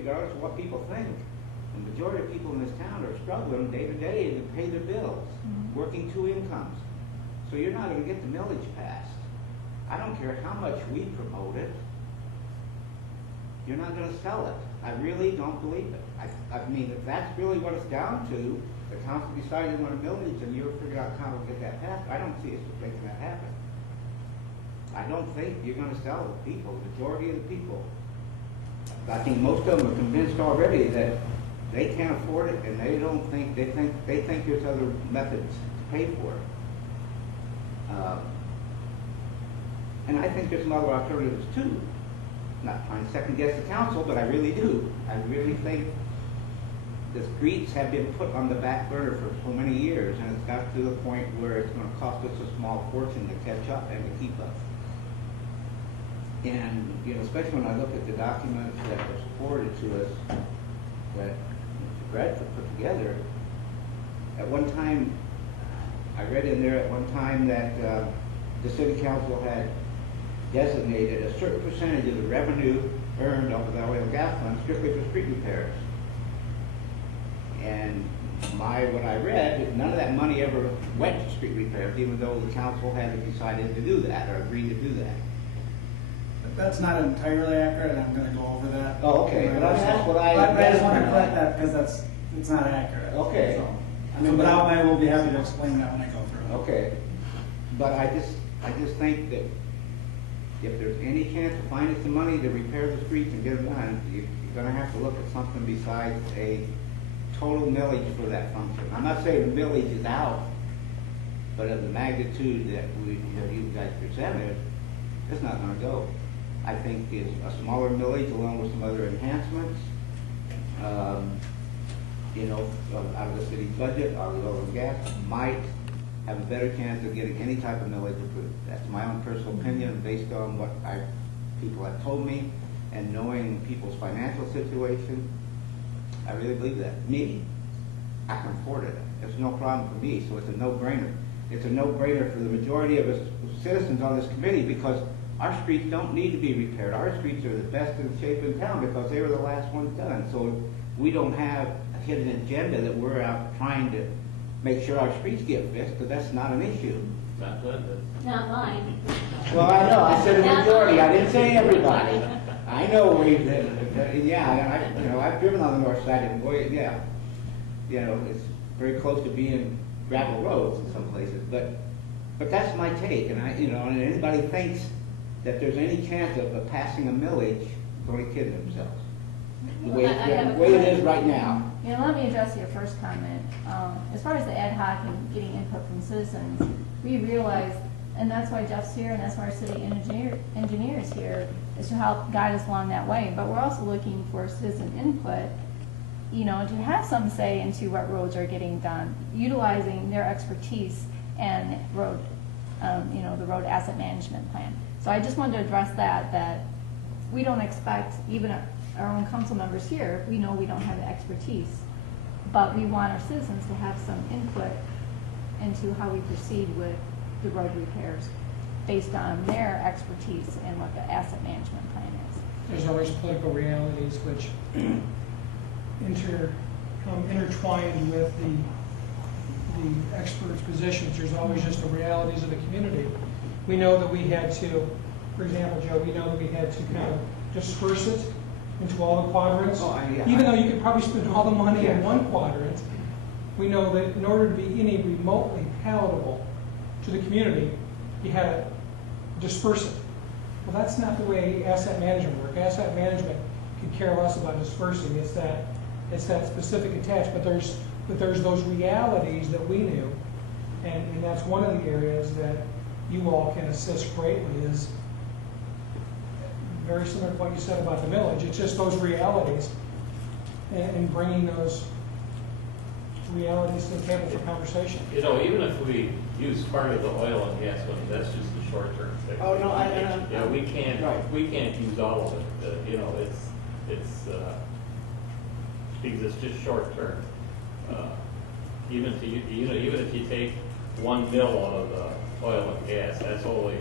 regardless of what people think, the majority of people in this town are struggling day to day to pay their bills, working 2 incomes. So you're not going to get the millage passed. I don't care how much we promote it. You're not going to sell it. I really don't believe it. I mean, if that's really what it's down to, the council decided they want a millage and you'll figure out how to get that passed. I don't see us making that happen. I don't think you're going to sell it to people, the majority of the people. I think most of them are convinced already that they can't afford it, and they think there's other methods to pay for it. And I think there's some other alternatives too. Not trying to second guess the council, but I really do. I really think the streets have been put on the back burner for so many years, and it's got to the point where it's going to cost us a small fortune to catch up and to keep up. And, you know, especially when I look at the documents that were forwarded to us that Mr. Bradford put together, at one time, I read in there at one time that the city council had designated a certain percentage of the revenue earned off of the oil and gas fund strictly for street repairs. And what I read, none of that money ever went to street repairs, even though the council had decided to do that or agreed to do that. But that's not entirely accurate, and I'm going to go over that. Oh, okay. But that's what I just want to correct that because it's not accurate. Okay. So, but I will be happy to explain that when I go through it. Okay. But I just think that if there's any chance of finding some money to repair the streets and get them done, you're going to have to look at something besides a total millage for that function. I'm not saying the millage is out, but of the magnitude that you guys presented, it's not going to go. I think it's a smaller millage along with some other enhancements, you know, out of the city's budget, out of the oil and gas, might have a better chance of getting any type of millage approved. That's my own personal opinion based on what people have told me and knowing people's financial situation. I really believe that. Me, I can afford it. It's no problem for me, so it's a no-brainer. It's a no-brainer for the majority of us citizens on this committee because our streets don't need to be repaired. Our streets are the best in shape in town because they were the last ones done. So we don't have a hidden agenda that we're out trying to make sure our streets get fixed, because that's not an issue. Not Linda. Not mine. Well, I know. I said a majority. I didn't say everybody. I know where you've been. Yeah, I've driven on the north side, and boy, yeah, it's very close to being gravel roads in some places. But that's my take, and and anybody thinks that there's any chance of passing a millage, they're only kidding themselves. The way it is right now. Let me address your first comment. As far as the ad hoc and getting input from citizens, we realize, and that's why Jeff's here, and that's why our city engineer is here, is to help guide us along that way. But we're also looking for citizen input, to have some say into what roads are getting done, utilizing their expertise and road, the road asset management plan. So I just wanted to address that we don't expect even our own council members here, we know we don't have the expertise, but we want our citizens to have some input into how we proceed with the road repairs based on their expertise and what the asset management plan is. There's always political realities which intertwined with the experts' positions. There's always just the realities of the community. We know that we had to, for example, Joe, we know that we had to kind of disperse it into all the quadrants. Even though you could probably spend all the money in one quadrant, we know that in order to be any remotely palatable to the community, you had to disperse it. Well, that's not the way asset management works. Asset management could care less about dispersing. It's that specific attached. But there's those realities that we knew, and that's one of the areas that you all can assist greatly. Is very similar to what you said about the millage. It's just those realities and bringing those realities to the table for conversation. Even if we use part of the oil and gas money, that's just the short-term fix. Oh no, we can't use all of it. It's because it's just short-term. Even if you take $1 million out of the oil and gas, that's only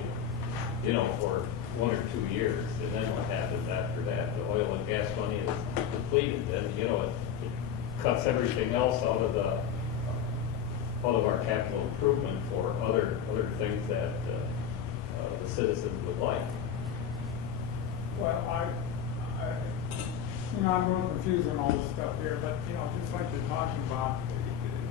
for 1 or 2 years, and then what happens after that? The oil and gas money is depleted, and, you know, it cuts everything else out of our capital improvement for other things that the citizens would like. Well, I'm a little confused on all this stuff here, but, just like you're talking about,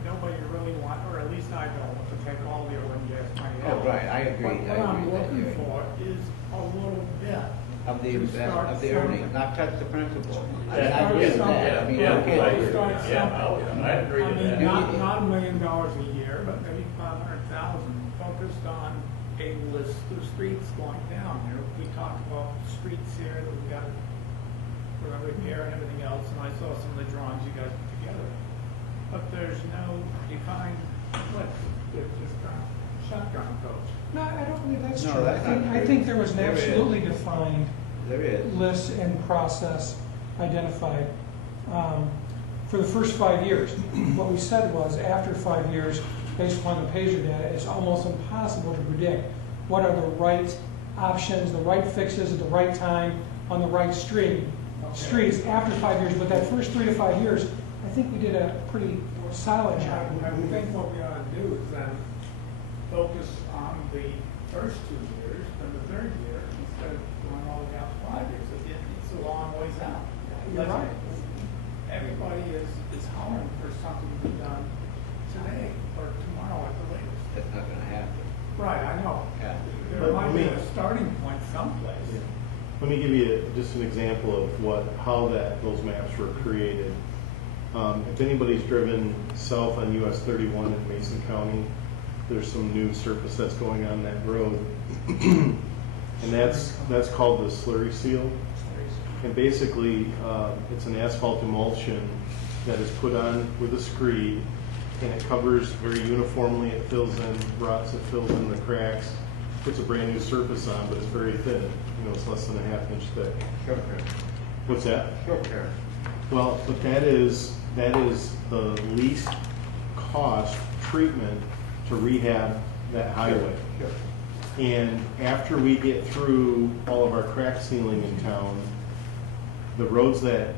nobody really wants, or at least I don't, want to take all the oil and gas money out. Oh, right, I agree. What I'm looking for is a little bit. Of the to start of the earnings, something. not touch the principal. I mean, Yeah, I agree with that. I mean, yeah, okay. I Start agree. Yeah, something. I agree I with mean, that. not $1 million a year, but maybe 500,000, focused on a list of streets going down. We talked about streets here that we've got, we're gonna repair and everything else, and I saw some of the drawings you guys put together. But there's no defined list, it's just a shotgun approach. No, I don't believe that's No, true. that's not I true. think there was an There is. absolutely defined There is. list and process identified. For the first 5 years, what we said was after 5 years, based upon the Pager data, it's almost impossible to predict what are the right options, the right fixes at the right time on the right streets after 5 years. But that first 3 to 5 years, I think we did a pretty solid job. I would think what we ought to do is then focus on the first 2 years and the third year instead of going all the way out to 5 years. It's a long ways out. You're right. Everybody is hollering for something to be done today or tomorrow at the latest. That's not gonna happen. Right, I know. Yeah. There might be a starting point someplace. Let me give you just an example of how those maps were created. If anybody's driven south on US 31 in Mason County, there's some new surface that's going on that road. And that's called the slurry seal. And basically, it's an asphalt emulsion that is put on with a screed, and it covers very uniformly. It fills in ruts, it fills in the cracks, puts a brand new surface on, but it's very thin. It's less than a ½ inch thick. Sure. What's that? Sure. Well, but that is the least cost treatment to rehab that highway. Sure. And after we get through all of our crack sealing in town, the roads that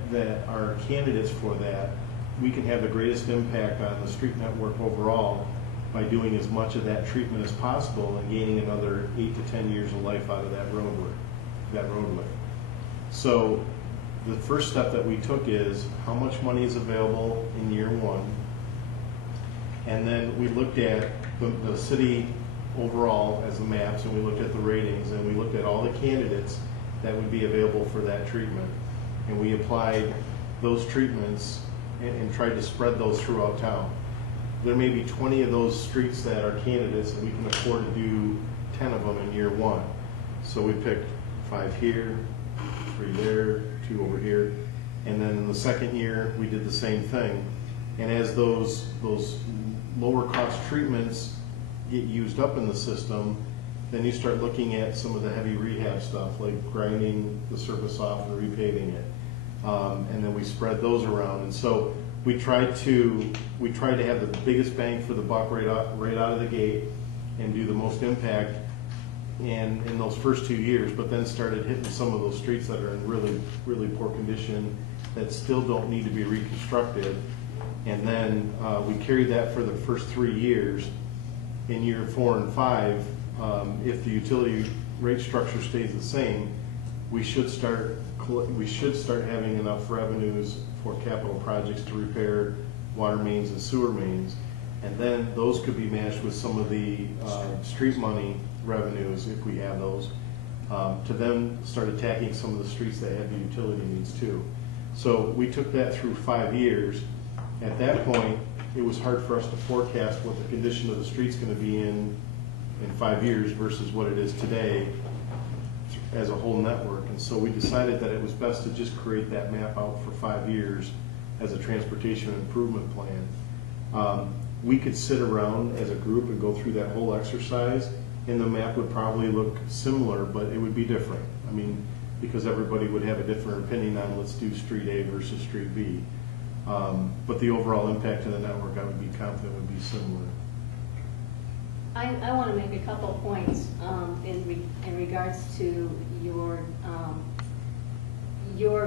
are candidates for that, we can have the greatest impact on the street network overall by doing as much of that treatment as possible and gaining another 8 to 10 years of life out of that roadway. So the first step that we took is how much money is available in year 1, and then we looked at the city overall as the maps, and we looked at the ratings, and we looked at all the candidates that would be available for that treatment, and we applied those treatments and tried to spread those throughout town. There may be 20 of those streets that are candidates, and we can afford to do 10 of them in year 1. So we picked 5 here, 3 there, 2 over here, and then in the second year we did the same thing. And as those lower cost treatments get used up in the system, then you start looking at some of the heavy rehab stuff, like grinding the surface off and repaving it, and then we spread those around. And so we tried to have the biggest bang for the buck right out of the gate and do the most impact in those first 2 years, but then started hitting some of those streets that are in really, really poor condition that still don't need to be reconstructed. And then we carried that for the first 3 years. In year 4 and 5, if the utility rate structure stays the same, we should start having enough revenues for capital projects to repair water mains and sewer mains. And then those could be matched with some of the street money revenues, if we have those, to then start attacking some of the streets that have the utility needs too. So we took that through 5 years. At that point, it was hard for us to forecast what the condition of the street's going to be in 5 years versus what it is today as a whole network. And so we decided that it was best to just create that map out for 5 years as a transportation improvement plan. We could sit around as a group and go through that whole exercise, and the map would probably look similar, but it would be different. I mean, because everybody would have a different opinion on let's do street A versus street B. But the overall impact to the network, I would be confident would be similar. I want to make a couple of points in regards to your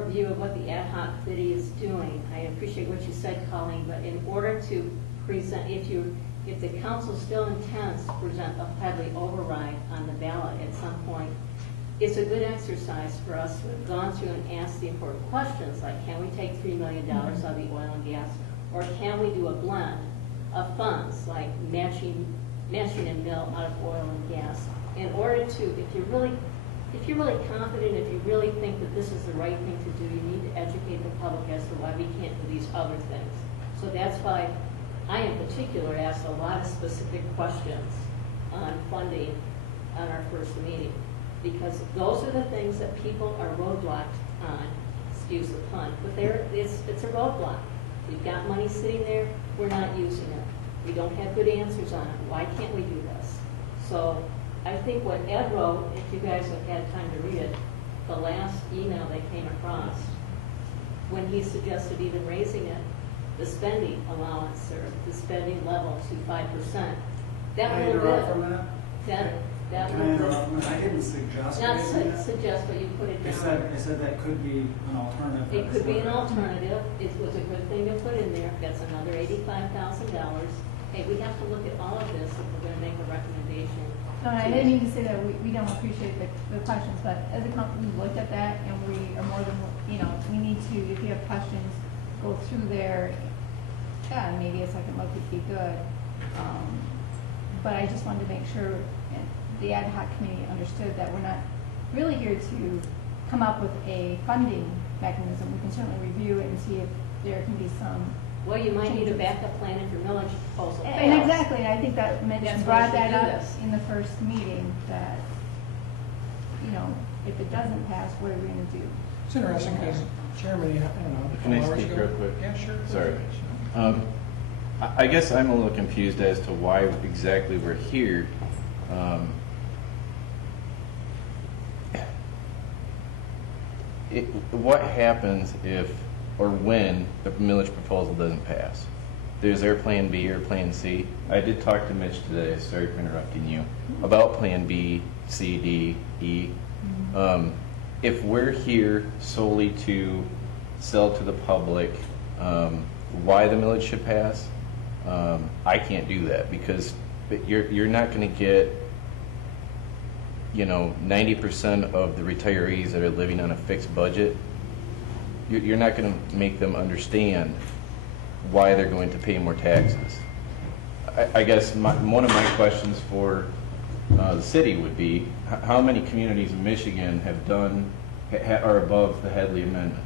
view of what the ad hoc committee is doing. I appreciate what you said, Colleen, but in order to present, if the council still intends to present a Headley override on the ballot at some point, it's a good exercise for us to have gone through and asked the important questions, like can we take $3 million out of the oil and gas, or can we do a blend of funds, like matching and mill out of oil and gas, in order to, if you're really confident, if you really think that this is the right thing to do, you need to educate the public as to why we can't do these other things. So that's why I in particular asked a lot of specific questions on funding on our first meeting, because those are the things that people are roadblocked on, excuse the pun, but it's a roadblock. We've got money sitting there, we're not using it. We don't have good answers on it. Why can't we do this? So I think what Ed wrote, if you guys have had time to read it, the last email that came across, when he suggested even raising it, the spending allowance or the spending level to 5%, that Can I little interrupt bit, from that? that Can I little interrupt from bit, that? I didn't suggest not raising that. suggest, but you put it I down. said that could be an alternative. It could be an alternative. It was a good thing to put in there. That's another $85,000. Hey, we have to look at all of this if we're going to make a recommendation. No, I didn't mean to say that we don't appreciate the questions, but as a company, we looked at that and we are more than, we need to, if you have questions, go through there. Yeah, maybe a second look would be good. But I just wanted to make sure the ad hoc committee understood that we're not really here to come up with a funding mechanism. We can certainly review it and see if there can be some. Well, you might need a backup plan if your millage proposal fails. And exactly, I think that Mitch That's brought why we that should do up this. in the first meeting, that, if it doesn't pass, what are we gonna do? It's interesting because Chairman, I don't know. Can I 12 hours speak ago- real quick? Yeah, sure. Sorry. I guess I'm a little confused as to why exactly we're here. What happens if or when the millage proposal doesn't pass? Is there plan B or plan C? I did talk to Mitch today, sorry for interrupting you, about plan B, C, D, E. If we're here solely to sell to the public why the millage should pass, I can't do that, because you're not going to get 90% of the retirees that are living on a fixed budget. You're not going to make them understand why they're going to pay more taxes. I guess one of my questions for the city would be, how many communities in Michigan are above the Headley Amendment?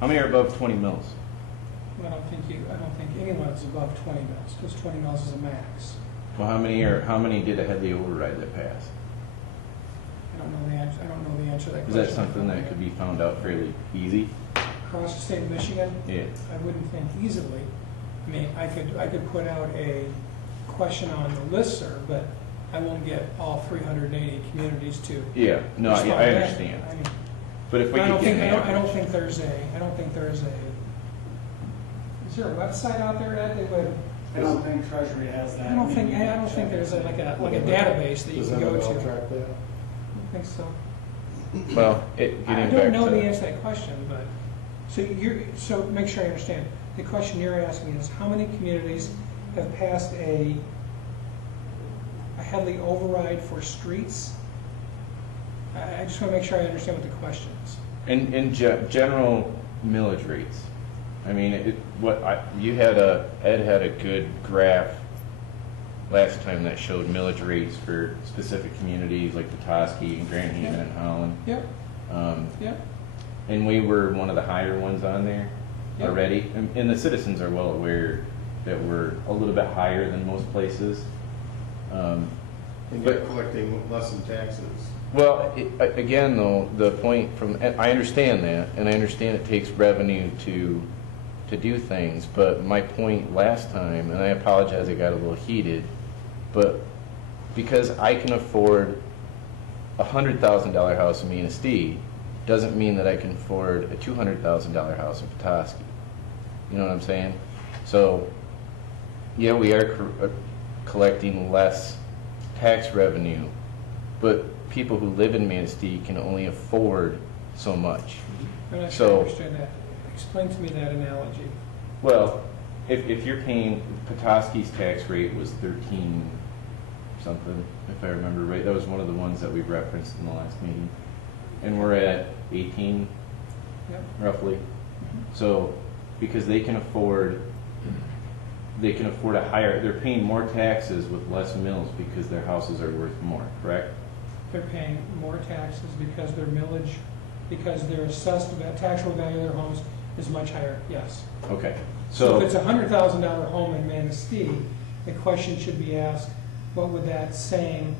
How many are above 20 mils? I don't think anyone is above 20 mils, because 20 mils is a max. Well, how many did a Headley override that passed? I don't know the answer to that Is question. that something that could be found out fairly easy? Across the state of Michigan? Yeah. I wouldn't think easily. I mean, I could put out a question on the listserv, but I won't get all 380 communities to. Yeah, no, respond I back. understand. I mean, But if we I could don't get think, an I don't average. think there's a, is there a website out there, Ed, that would, I don't think Treasury has that. I don't think there's like a database that you can go to. I don't think so. Well, I getting don't back know the to, answer to that question, but, so make sure I understand. The question you're asking is, how many communities have passed a Headley override for streets? I just want to make sure I understand what the question is. in general millage rates. I mean, Ed had a good graph last time that showed millage rates for specific communities like Petoskey and Grand Haven and Holland. Yep, yep. And we were one of the higher ones on there Yep. already. And the citizens are well aware that we're a little bit higher than most places. And you're collecting less in taxes. Well, again, though, the point I understand that, and I understand it takes revenue to do things, but my point last time, and I apologize, I got a little heated, but because I can afford a $100,000 house in Manistee, doesn't mean that I can afford a $200,000 house in Petoskey. You know what I'm saying? So, yeah, we are collecting less tax revenue, but people who live in Manistee can only afford so much. I'm not So- sure I understand that. Explain to me that analogy. Well, if you're paying, Petoskey's tax rate was 13 something, if I remember right. That was one of the ones that we referenced in the last meeting. And we're at 18 Yep. roughly. So, because they can afford a higher, they're paying more taxes with less mills because their houses are worth more, correct? They're paying more taxes because their millage, because their assessed taxable value of their homes is much higher, yes. Okay, So if so, it's a $100,000 home in Manistee, the question should be asked, what would that same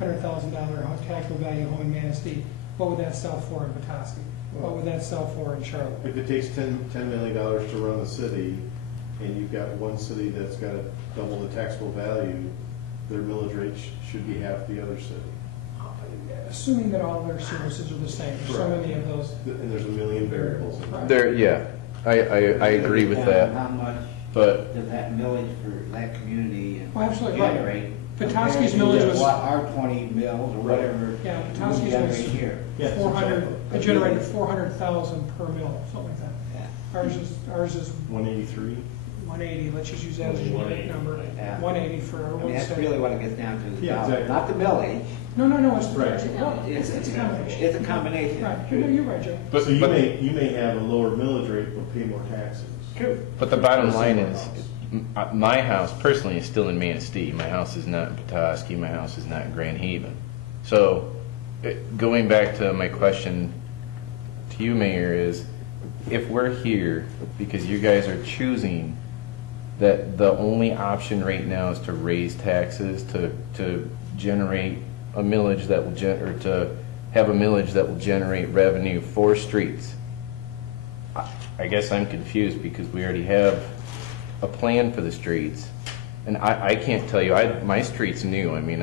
$100,000 taxable value home in Manistee, what would that sell for in Petoskey? What would that sell for in Charlotte? If it takes $10 million to run the city, and you've got one city that's got double the taxable value, their millage rate should be half the other city. Assuming that all their services are the same, there's so Correct. many of those. And there's a million variables. Right. there, yeah, I agree with that, How much but does that millage for that community Well, absolutely right. generate? Petoskey's compared to millage was- What our 20 mills or whatever. Yeah, we Petoskey's generate was here. Yes, 400, exactly. it generated 400,000 per mill, something like that. Yeah. Ours is 183? 180, let's just use that as a generic 180, number. yeah. 180 for I mean, everyone's that's sake. really what it gets down to, the Yeah, dollar, exactly. not the millage. No, it's, Right. well, it's a combination. It's a combination. Right, no, you're right, Joe. but, So you but, may have a lower millage rate, but pay more taxes. True. but the bottom line is, my house personally is still in Manistee. My house is not in Petoskey. My house is not in Grand Haven. So, going back to my question to you, Mayor, is if we're here because you guys are choosing that the only option right now is to raise taxes to generate a millage that will or to have a millage that will generate revenue for streets. I guess I'm confused because we already have a plan for the streets, and I can't tell you, my street's new. I mean,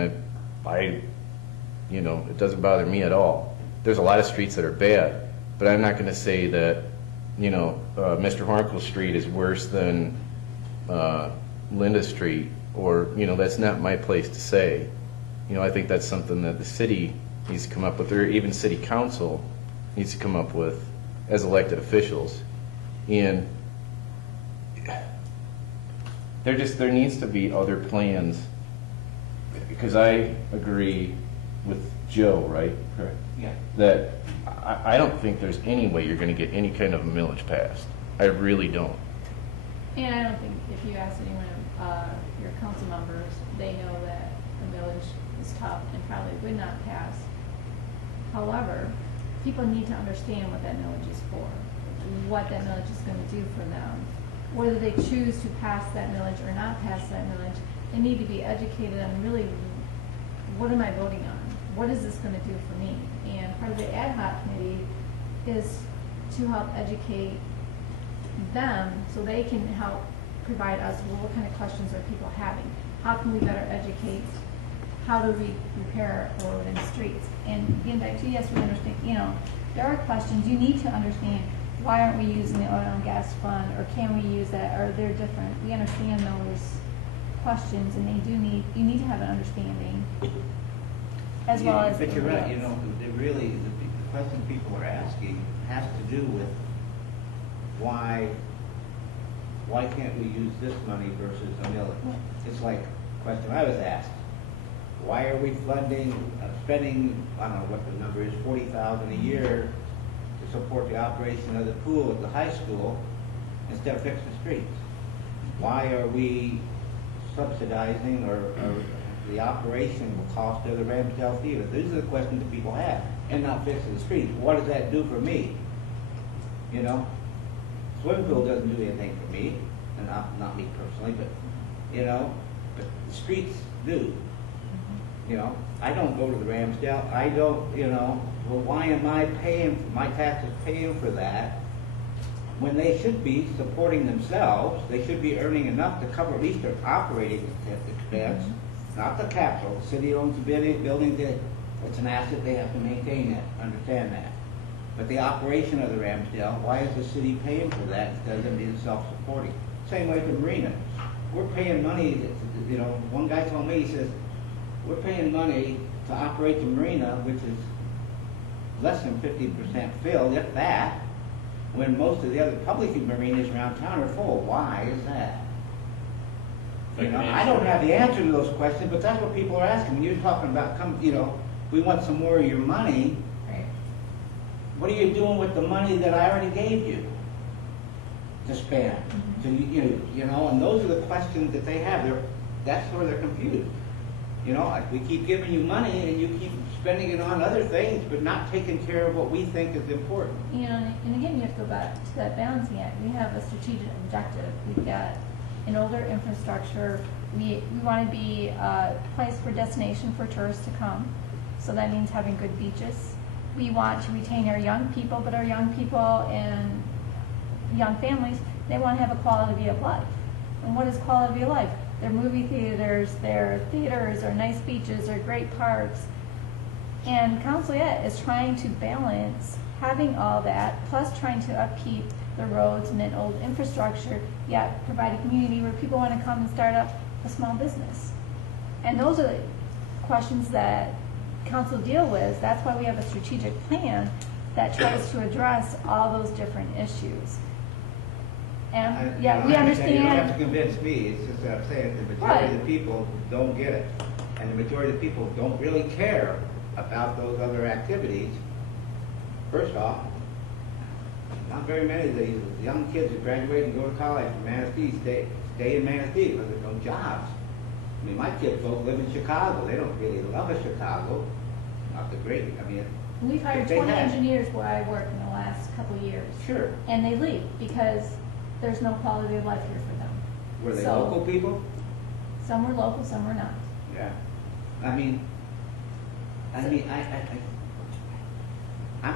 you know, it doesn't bother me at all. There's a lot of streets that are bad, but I'm not going to say that, you know, Mr. Hornkel Street is worse than Linda Street, or, you know, that's not my place to say. You know, I think that's something that the city needs to come up with, or even city council needs to come up with as elected officials. And there needs to be other plans, because I agree with Joe, right? Correct. Yeah. That I don't think there's any way you're going to get any kind of a millage passed. I really don't. And I don't think if you ask anyone of your council members, they know that the millage is tough and probably would not pass. However, people need to understand what that millage is for, what that millage is going to do for them. Whether they choose to pass that millage or not pass that millage, they need to be educated on really, what am I voting on? What is this going to do for me? And part of the ad hoc committee is to help educate them so they can help provide us, well, what kind of questions are people having? How can we better educate? How do we repair a road and streets? And again, back to, yes, we understand, you know, there are questions you need to understand. Why aren't we using the oil and gas fund, or can we use that, or they're different? We understand those questions, and you need to have an understanding, as well as. But you're right, everybody you else. know, the question people are asking has to do with why can't we use this money versus a millage? It's like a question I was asked. Why are we spending, I don't know what the number is, $40,000 a year to support the operation of the pool at the high school instead of fixing the streets? Why are we subsidizing or the operational cost of the Ramsdale Theater? These are the questions that people have, and not fixing the streets. What does that do for me? You know, swimming pool doesn't do anything for me, and not me personally, but you know, but the streets do. You know, I don't go to the Ramsdale. I don't, you know, well, why am I paying, my taxes paying for that when they should be supporting themselves? They should be earning enough to cover at least their operating expense, not the capital. The city owns the building, it's an asset, they have to maintain it, understand that. But the operation of the Ramsdale, why is the city paying for that instead of them being self-supporting? Same way with the marina. we're paying money, you know, one guy told me, he says, we're paying money to operate the marina, which is less than 50% filled, if that, when most of the other public marinas around town are full. Why is that? You know, I don't have the answer to those questions, but that's what people are asking. When you're talking about, you know, we want some more of your money, Right. what are you doing with the money that I already gave you to spend? To, you know, and those are the questions that they have. That's where they're confused. You know, we keep giving you money and you keep spending it on other things, but not taking care of what we think is important. You know, and again, you have to go back to that balancing act. We have a strategic objective. We've got an older infrastructure. We want to be a place for destination for tourists to come. So that means having good beaches. We want to retain our young people, but our young people and young families, they want to have a quality of life. And what is quality of life? Their movie theaters, their nice beaches, or great parks. And Council is trying to balance having all that, plus trying to upkeep the roads and an old infrastructure, yet provide a community where people want to come and start up a small business. And those are the questions that Council deal with. That's why we have a strategic plan that tries to address all those different issues. And yeah, we understand. You don't have to convince me. It's just that I'm saying the majority of the people don't get it. And the majority of the people don't really care about those other activities. First off, not very many of these young kids that graduate and go to college from Manistee stay in Manistee because there's no jobs. I mean, my kids both live in Chicago. They don't really love Chicago. Not the great. I mean, we've hired they 20 have. engineers where I work in the last couple of years. Sure. And they leave because there's no quality of life here for them. Were they So- local people? Some were local, some were not. Yeah. I'm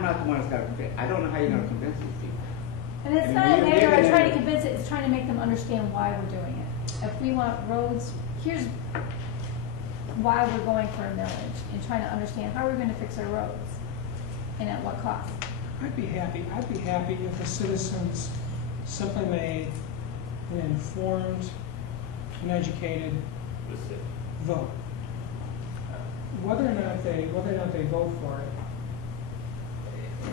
not the one that's got to convince. I don't know how you're going to convince these people. And it's I mean, not a you're matter of giving trying to them- convince it, it's trying to make them understand why we're doing it. If we want roads, here's why we're going for a millage, and trying to understand how we're going to fix our roads, and at what cost. I'd be happy if the citizens simply made an informed and educated vote. Whether or not they vote for it,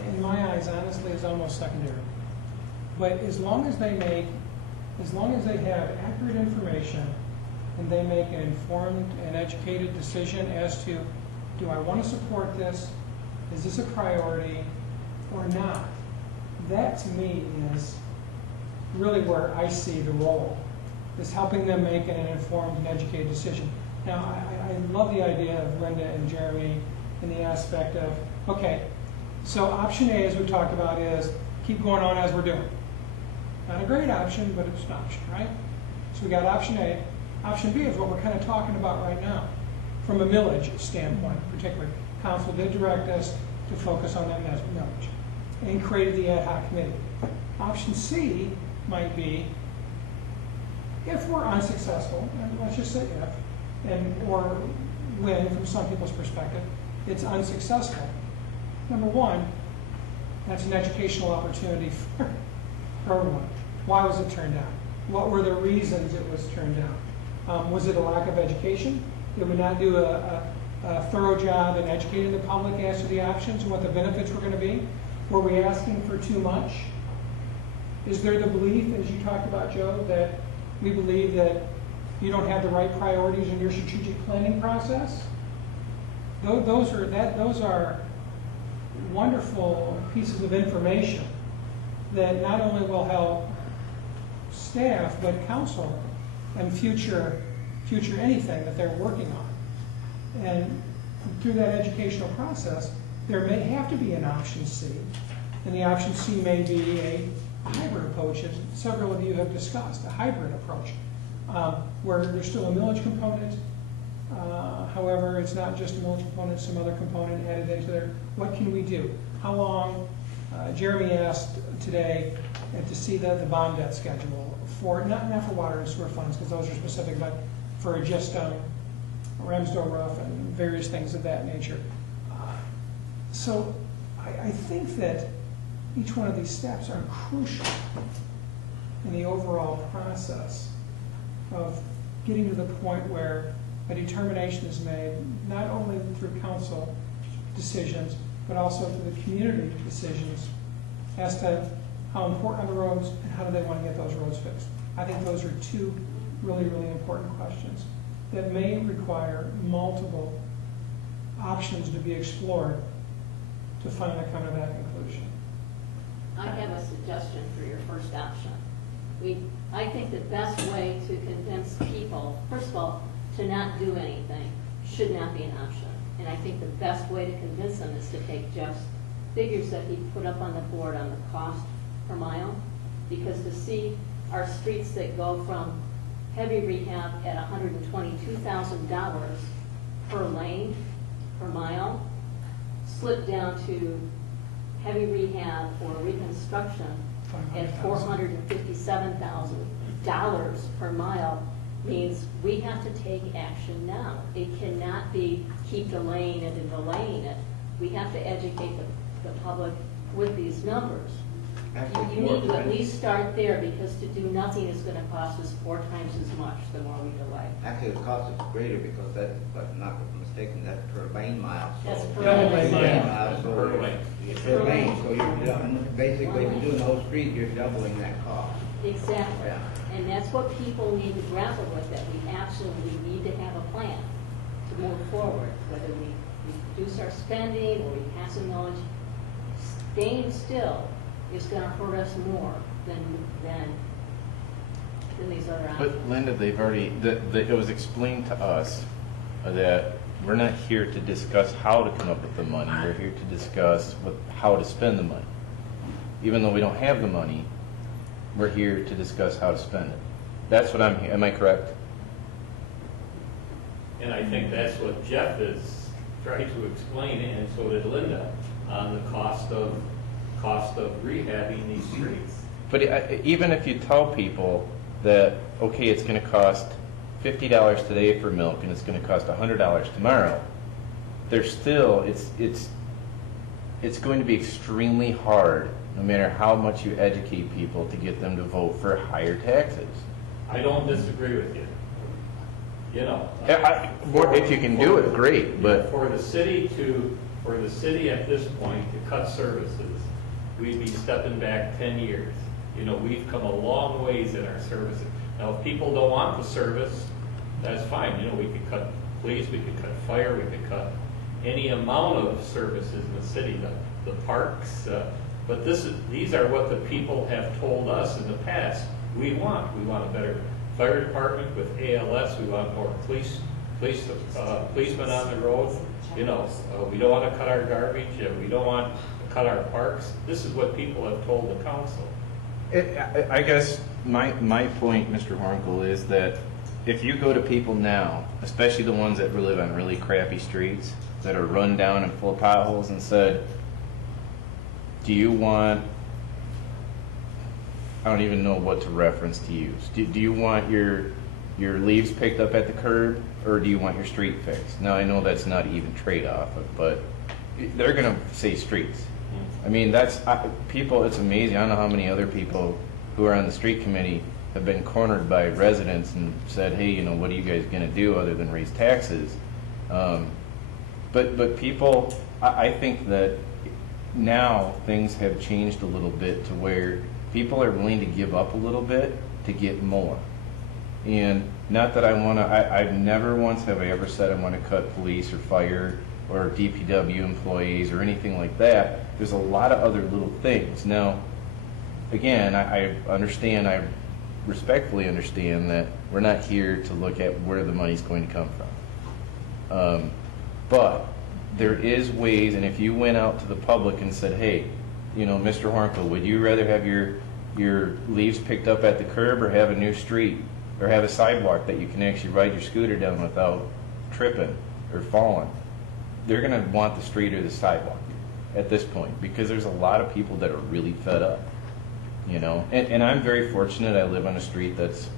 in my eyes, honestly, is almost secondary. But as long as they have accurate information and they make an informed and educated decision as to, do I want to support this? Is this a priority or not? That to me is really where I see the role, is helping them make an informed and educated decision. Now, I love the idea of Linda and Jeremy in the aspect of, okay, so option A, as we talked about, is keep going on as we're doing. Not a great option, but it's an option, right? So we got option A. Option B is what we're kind of talking about right now, from a millage standpoint, particularly. Council did direct us to focus on that millage and created the ad hoc committee. Option C might be, if we're unsuccessful, and let's just say if, or when, from some people's perspective, it's unsuccessful. Number one, that's an educational opportunity for everyone. Why was it turned down? What were the reasons it was turned down? Was it a lack of education? Did we not do a thorough job in educating the public as to the options and what the benefits were going to be? Were we asking for too much? Is there the belief, as you talked about, Joe, that we believe that you don't have the right priorities in your strategic planning process? Those are wonderful pieces of information that not only will help staff, but council and future anything that they're working on. And through that educational process, there may have to be an option C, and the option C may be a hybrid approach, as several of you have discussed, a hybrid approach, where there's still a millage component. However, it's not just a millage component, some other component added into there. What can we do? How long? Jeremy asked today to see the bond debt schedule for, not for water and sewer funds, because those are specific, but for just Ramsdale roof and various things of that nature. So I think that each one of these steps are crucial in the overall process of getting to the point where a determination is made, not only through council decisions, but also through the community decisions as to how important are the roads and how do they want to get those roads fixed. I think those are two really, really important questions that may require multiple options to be explored to finally come to that conclusion. I have a suggestion for your first option. I think the best way to convince people, first of all, to not do anything should not be an option. And I think the best way to convince them is to take Jeff's figures that he put up on the board on the cost per mile, because to see our streets that go from heavy rehab at $122,000 per lane, per mile, slip down to heavy rehab or reconstruction at $457,000 per mile means we have to take action now. It cannot be keep delaying it and delaying it. We have to educate the public with these numbers. Actually, You need to at least start there, because to do nothing is going to cost us 4 times as much the more we delay. Actually, the cost is greater because that, but not mistaken, that's per lane mile. So That's per Double lane. lane. mile, so Per lane. Per lane, so basically, if you're doing the whole street, you're doubling that cost. Exactly. Yeah. And that's what people need to grapple with, that we absolutely need to have a plan to move forward, whether we reduce our spending or we pass a millage. Staying still is going to hurt us more than these other options. But Linda, they've already, it was explained to us that we're not here to discuss how to come up with the money. We're here to discuss how to spend the money. Even though we don't have the money, we're here to discuss how to spend it. That's what am I correct? And I think that's what Jeff is trying to explain, and so did Linda, on the cost of rehabbing these streets. But even if you tell people that, okay, it's going to cost $50 today for milk and it's going to cost $100 tomorrow, there's still, it's going to be extremely hard, no matter how much you educate people, to get them to vote for higher taxes. I don't disagree with you. You know. If you can do it, great, but For the city at this point to cut services, we'd be stepping back 10 years. You know, we've come a long ways in our services. Now, if people don't want the service, that's fine. You know, we could cut police, we could cut fire, we could cut any amount of services in the city, the parks. But these are what the people have told us in the past. We want a better fire department with ALS. We want more policemen on the road. You know, we don't want to cut our garbage. We don't want to cut our parks. This is what people have told the council. I guess my point, Mr. Hornkle, is that if you go to people now, especially the ones that live on really crappy streets that are run down and full of potholes, and said, do you want, I don't even know what to reference to use. Do you want your leaves picked up at the curb, or do you want your street fixed? Now, I know that's not even trade-off, but they're going to say streets. I mean, people, it's amazing. I don't know how many other people who are on the street committee have been cornered by residents and said, hey, you know, what are you guys going to do other than raise taxes? But people, I think that now things have changed a little bit to where people are willing to give up a little bit to get more. And not that I want to, I've never once have I ever said I want to cut police or fire or DPW employees or anything like that. There's a lot of other little things. Now, again, I understand, I respectfully understand that we're not here to look at where the money's going to come from. But there is ways, and if you went out to the public and said, hey, you know, Mr. Hornkle, would you rather have your leaves picked up at the curb or have a new street or have a sidewalk that you can actually ride your scooter down without tripping or falling? They're going to want the street or the sidewalk at this point, because there's a lot of people that are really fed up, you know. And I'm very fortunate. I live on a street that's,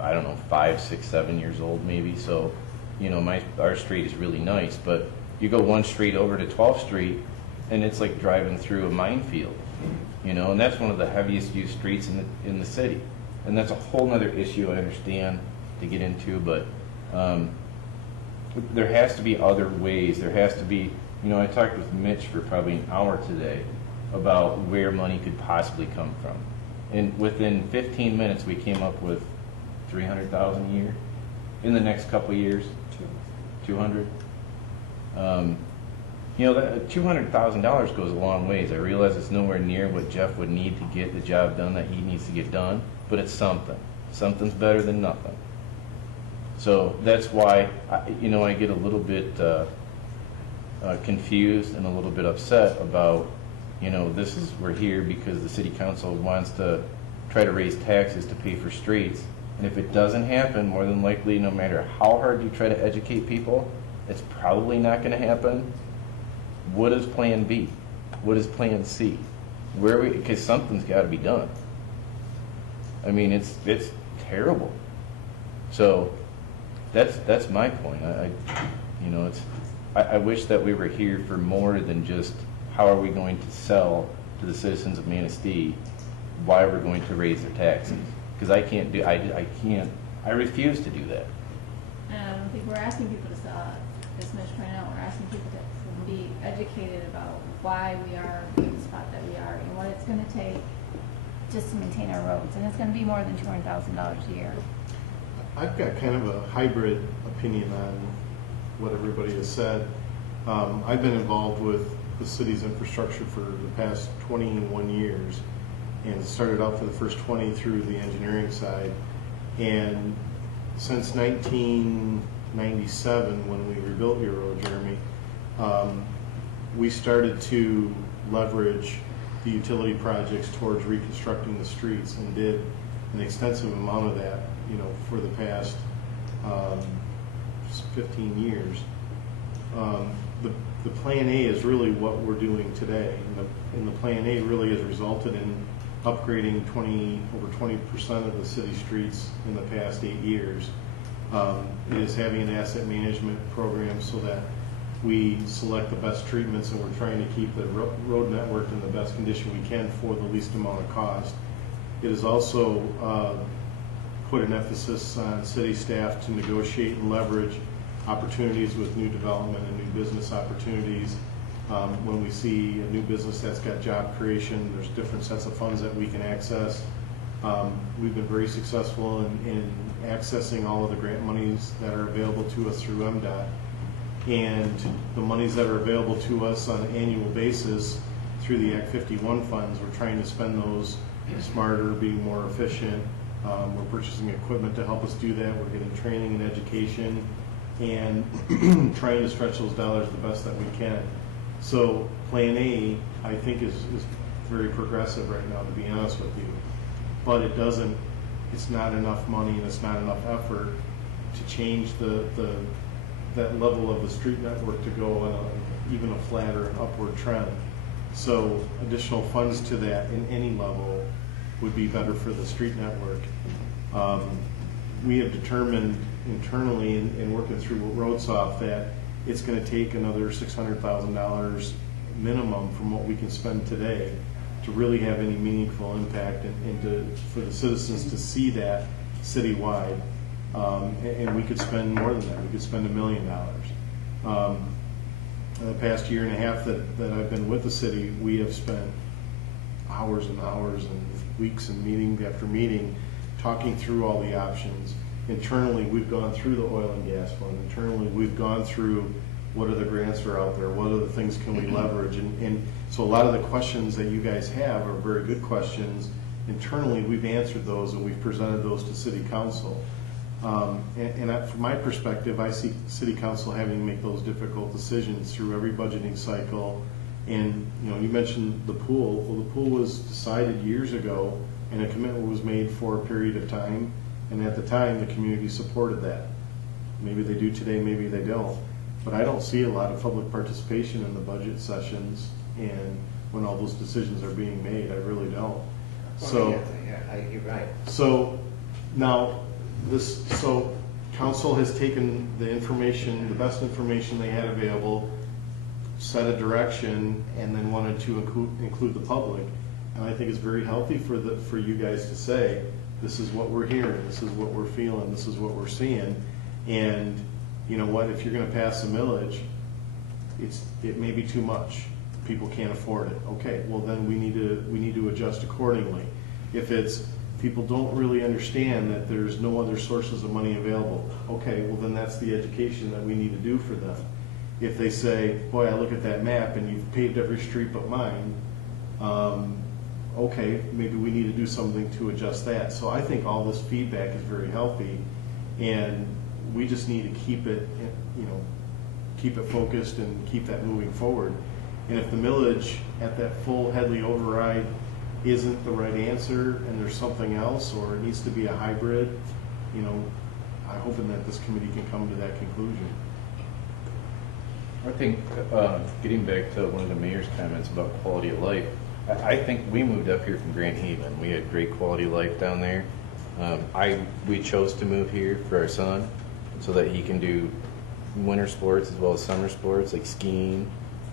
I don't know, 5, 6, 7 years old maybe. So, you know, our street is really nice. But you go one street over to 12th Street, and it's like driving through a minefield, you know. And that's one of the heaviest used streets in the city. and that's a whole nother issue I understand to get into, but there has to be other ways. There has to be, I talked with Mitch for probably an hour today about where money could possibly come from. And within 15 minutes, we came up with 300,000 a year in the next couple of years. 200. That $200,000 goes a long ways. I realize it's nowhere near what Jeff would need to get the job done that he needs to get done, but it's something. Something's better than nothing. So that's why, I get a little bit confused and a little bit upset about, we're here because the city council wants to try to raise taxes to pay for streets. And if it doesn't happen, more than likely, no matter how hard you try to educate people, it's probably not going to happen. What is plan B? What is plan C? Because something's got to be done. I mean, it's terrible. So that's my point. I wish that we were here for more than just how are we going to sell to the citizens of Manistee why we're going to raise their taxes. Because I refuse to do that. And I don't think we're asking people to sell it. As Mitch pointed out, we're asking people to be educated about why we are in the spot that we are and what it's going to take just to maintain our roads. And it's going to be more than $200,000 a year. I've got kind of a hybrid opinion on what everybody has said. I've been involved with the city's infrastructure for the past 21 years and started out for the first 20 through the engineering side. And since 1997, when we rebuilt your road, Jeremy, we started to leverage the utility projects towards reconstructing the streets and did an extensive amount of that, for the past 15 years. The Plan A is really what we're doing today, and the Plan A really has resulted in upgrading over 20% of the city streets in the past 8 years. It is having an asset management program so that we select the best treatments, and we're trying to keep the road network in the best condition we can for the least amount of cost. It has also put an emphasis on city staff to negotiate and leverage opportunities with new development and new business opportunities. When we see a new business that's got job creation, there's different sets of funds that we can access. We've been very successful in accessing all of the grant monies that are available to us through MDOT. And the monies that are available to us on an annual basis through the Act 51 funds, we're trying to spend those smarter, being more efficient. We're purchasing equipment to help us do that. We're getting training and education and trying to stretch those dollars the best that we can. So Plan A, I think, is very progressive right now, to be honest with you. But it's not enough money and it's not enough effort to change that level of the street network to go on even a flatter and upward trend. So additional funds to that in any level would be better for the street network. We have determined internally in working through RoadSoft that it's going to take another $600,000 minimum from what we can spend today to really have any meaningful impact and for the citizens to see that citywide. And we could spend more than that. We could spend $1 million. In the past year and a half that I've been with the city, we have spent hours and hours and weeks and meeting after meeting talking through all the options. Internally, we've gone through the oil and gas fund. Internally, we've gone through what are the grants that are out there, what other things can we leverage, and so a lot of the questions that you guys have are very good questions. Internally, we've answered those and we've presented those to City Council. From my perspective, I see City Council having to make those difficult decisions through every budgeting cycle. And you mentioned the pool. Well, the pool was decided years ago, and a commitment was made for a period of time. And at the time, the community supported that. Maybe they do today, maybe they don't. But I don't see a lot of public participation in the budget sessions and when all those decisions are being made. I really don't. You're right. So now, council has taken the information, the best information they had available, set a direction, and then wanted to include the public. And I think it's very healthy for you guys to say, this is what we're hearing, this is what we're feeling, this is what we're seeing. And you know what, if you're gonna pass a millage, it may be too much. People can't afford it. Okay, well then we need to adjust accordingly. If it's people don't really understand that there's no other sources of money available, okay, well then that's the education that we need to do for them. If they say, boy, I look at that map and you've paved every street but mine, okay, maybe we need to do something to adjust that. So I think all this feedback is very healthy, and we just need to keep it, you know, keep it focused and keep that moving forward. And if the millage at that full Headley override isn't the right answer and there's something else, or it needs to be a hybrid, you know, I'm hoping that this committee can come to that conclusion. I think, getting back to one of the mayor's comments about quality of life, I think we moved up here from Grand Haven. We had great quality of life down there. We chose to move here for our son so that he can do winter sports as well as summer sports like skiing.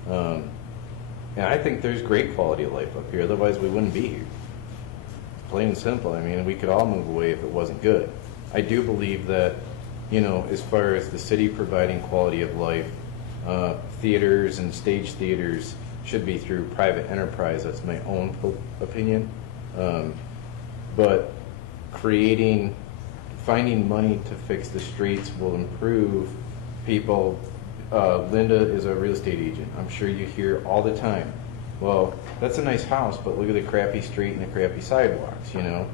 And I think there's great quality of life up here, otherwise we wouldn't be here. Plain and simple. I mean, we could all move away if it wasn't good. I do believe that, you know, as far as the city providing quality of life, theaters and stage theaters should be through private enterprise. That's my own opinion. But finding money to fix the streets will improve people. Linda is a real estate agent. I'm sure you hear all the time, well, that's a nice house, but look at the crappy street and the crappy sidewalks, you know?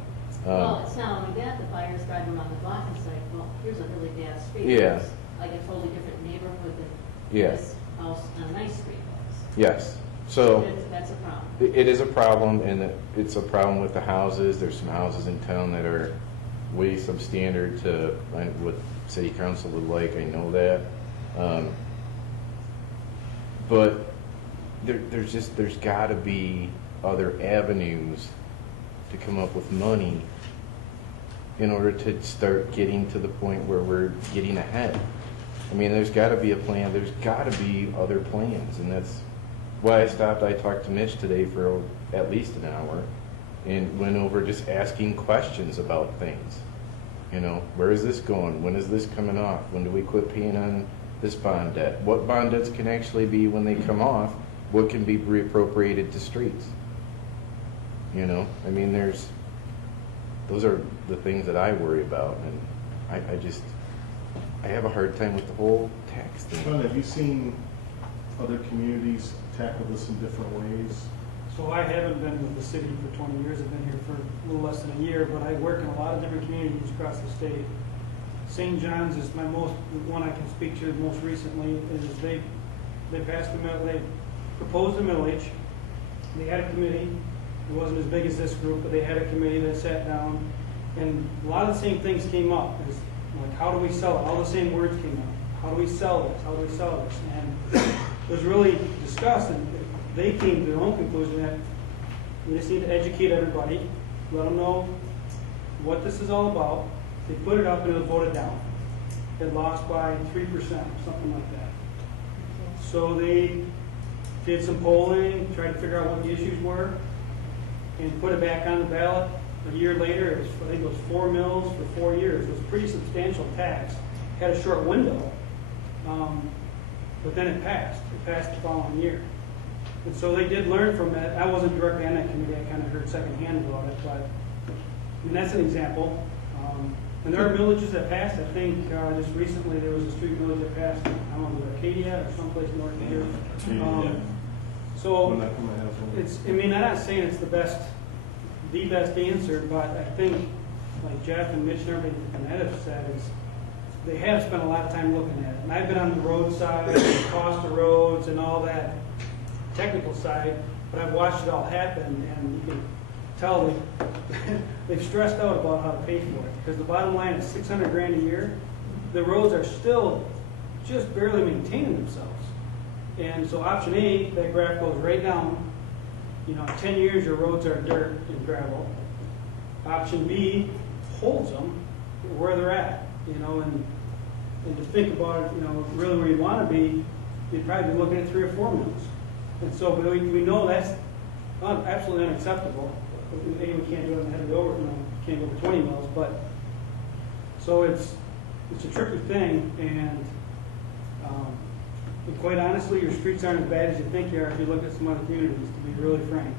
Well, it's not only that, the buyers drive around the block and say, well, here's a really bad street. Yeah. It's like a totally different neighborhood than Yeah. this house on a nice street was. Yes. So That's a problem. it is a problem, and it's a problem with the houses. There's some houses in town that are way substandard to what city council would like. I know that. But there's got to be other avenues to come up with money in order to start getting to the point where we're getting ahead. I mean, there's got to be a plan. There's got to be other plans, and that's why I talked to Mitch today for at least an hour and went over just asking questions about things. You know, where is this going? When is this coming off? When do we quit paying on this bond debt? What bond debts can actually be when they come off? What can be reappropriated to streets? You know, I mean, those are the things that I worry about, and I have a hard time with the whole tax thing. Sean, have you seen other communities tackle this in different ways? So I haven't been with the city for 20 years. I've been here for a little less than a year, but I work in a lot of different communities across the state. St. John's is the one I can speak to most recently. Is they passed they proposed a millage. They had a committee. It wasn't as big as this group, but they had a committee that sat down, and a lot of the same things came up. Is like, how do we sell it? All the same words came up. How do we sell this? How do we sell this? And it was really discussed, and they came to their own conclusion that we just need to educate everybody, let them know what this is all about. They put it up and it was voted down. It lost by 3%, something like that. So they did some polling, tried to figure out what the issues were, and put it back on the ballot. A year later, I think it was 4 mills for 4 years. It was a pretty substantial tax. Had a short window, but then it passed. It passed the following year. And so they did learn from that. I wasn't directly on that committee. I kind of heard secondhand about it, but that's an example. And there are villages that passed. I think just recently there was a street village that passed. I don't know, Arcadia or someplace north of here. So it's. I mean, I'm not saying it's the best answer, but I think, like Jeff and Mitch and everybody and Ed have said, is they have spent a lot of time looking at it. And I've been on the roadside, the cost of roads, and all that technical side, but I've watched it all happen, and you can tell they've stressed out about how to pay for it, because the bottom line is $600 grand a year. The roads are still just barely maintaining themselves, and so option A, that graph goes right down. You know, 10 years your roads are dirt and gravel. Option B holds them where they're at. You know, and to think about it, you know, really where you want to be, you'd probably be looking at 3 or 4 mills. And so we know that's absolutely unacceptable. A, we can't do it in the heavy over, can't go over 20 mils, but, so it's a tricky thing, and but quite honestly, your streets aren't as bad as you think you are if you look at some other communities, to be really frank.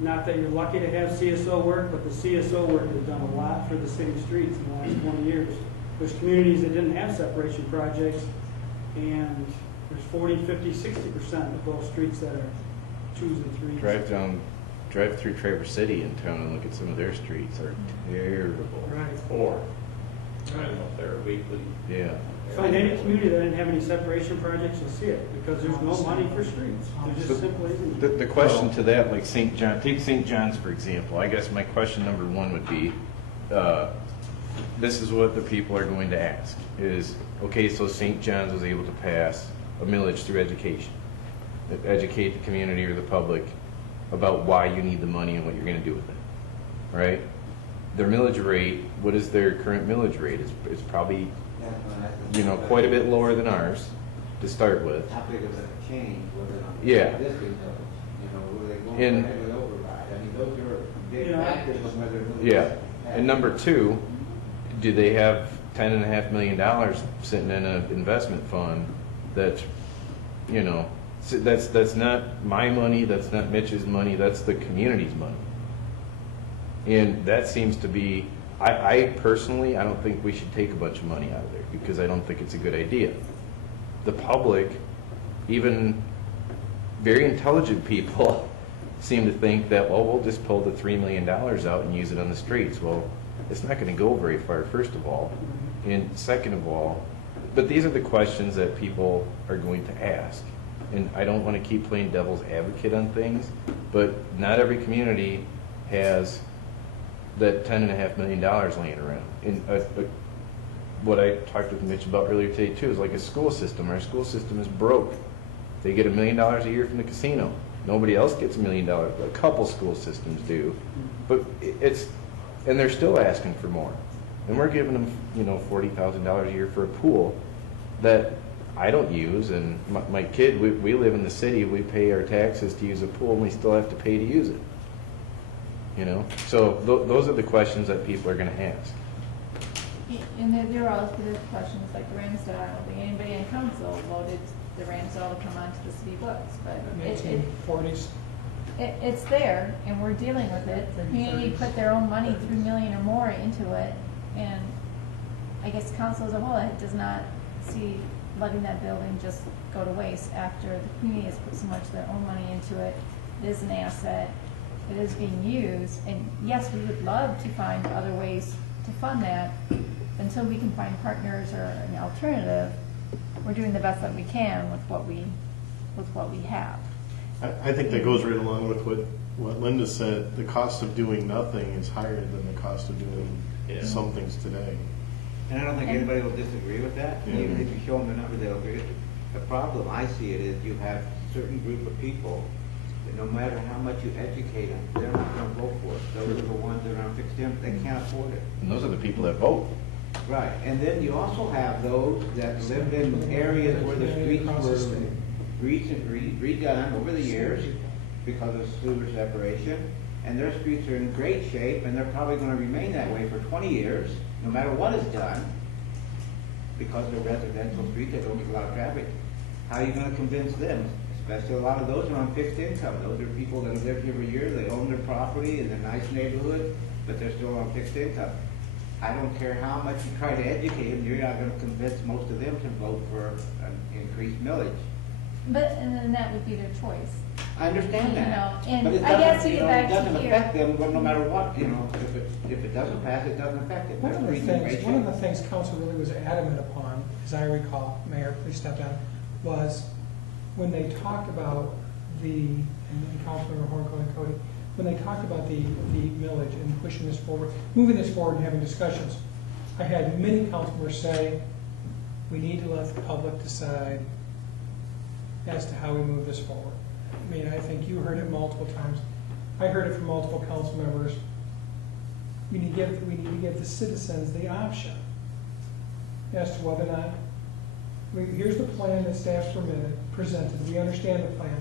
Not that you're lucky to have CSO work, but the CSO work has done a lot for the city streets in the last 20 years. There's communities that didn't have separation projects, and there's 40, 50, 60% of those streets that are 2s and 3s. Drive through Traverse City in town and look at some of their streets are terrible. Right. Four. I'm up there weekly. Yeah. Find any community that didn't have any separation projects, you'll see it, because there's no money for streets. There just simply isn't. The question to that, like St. John, take St. John's for example. I guess my question number one would be, this is what the people are going to ask, is, okay, so St. John's was able to pass a millage through education. Educate the community or the public about why you need the money and what you're going to do with it, right? Their millage rate, what is their current millage rate? It's probably, quite a bit lower than ours to start with. How big of a change was it on the Yeah. existing village? Were they going ahead with override? I mean, those are big factors on whether it was. Yeah. And number two, do they have $10.5 million sitting in an investment fund that, that's not my money, that's not Mitch's money, that's the community's money. And that seems to be, I personally, I don't think we should take a bunch of money out of there because I don't think it's a good idea. The public, even very intelligent people, seem to think that, well, we'll just pull the $3 million out and use it on the streets. Well, it's not going to go very far, first of all. And second of all, but these are the questions that people are going to ask. And I don't want to keep playing devil's advocate on things, but not every community has that $10.5 million laying around. And what I talked with Mitch about earlier today too is like a school system. Our school system is broke. They get $1 million a year from the casino. Nobody else gets $1 million. A couple school systems do, but and they're still asking for more. And we're giving them, $40,000 a year for a pool that I don't use. And my kid, we live in the city. We pay our taxes to use a pool, and we still have to pay to use it. So those are the questions that people are going to ask. And there are also the questions like the Ramsdale. I don't think anybody in council voted the Ramsdale to come onto the city books, but 1940s. it's there, and we're dealing with it. The community put their own money, $3 million or more, into it, and I guess council as a whole does not see letting that building just go to waste after the community has put so much of their own money into it. It is an asset. It is being used, and yes, we would love to find other ways to fund that. Until we can find partners or an alternative, we're doing the best that we can with what we have. I think that goes right along with what Linda said. The cost of doing nothing is higher than the cost of doing some things today. And I don't think anybody will disagree with that. Yeah. Even if you show them the number, they'll agree. The problem I see it is you have a certain group of people that no matter how much you educate them, they're not going to vote for it. Those are the ones that are on fixed income. They can't afford it. And those are the people that vote. Right, and then you also have those that live in areas where the streets were redone over the years because of sewer separation, and their streets are in great shape, and they're probably going to remain that way for 20 years, no matter what is done, because they're residential streets that don't get a lot of traffic. How are you going to convince them? Especially a lot of those are on fixed income. Those are people that have lived here for years, they own their property in a nice neighborhood, but they're still on fixed income. I don't care how much you try to educate them, you're not going to convince most of them to vote for an increased millage. And then that would be their choice. I understand that. And But it I guess doesn't, to get back it to doesn't here. affect them, but no matter what, if it doesn't pass, it doesn't affect it. One They're of the pretty in great things shape. council really was adamant upon, as I recall, Mayor, please step down, was when they talked about and Councilmember Horncoat and Cody, when they talked about the millage and pushing this forward, moving this forward and having discussions, I had many councilmembers say, we need to let the public decide as to how we move this forward. I mean, I think you heard it multiple times. I heard it from multiple council members. We need to give the citizens the option as to whether or not, here's the plan that staff's presented. We understand the plan.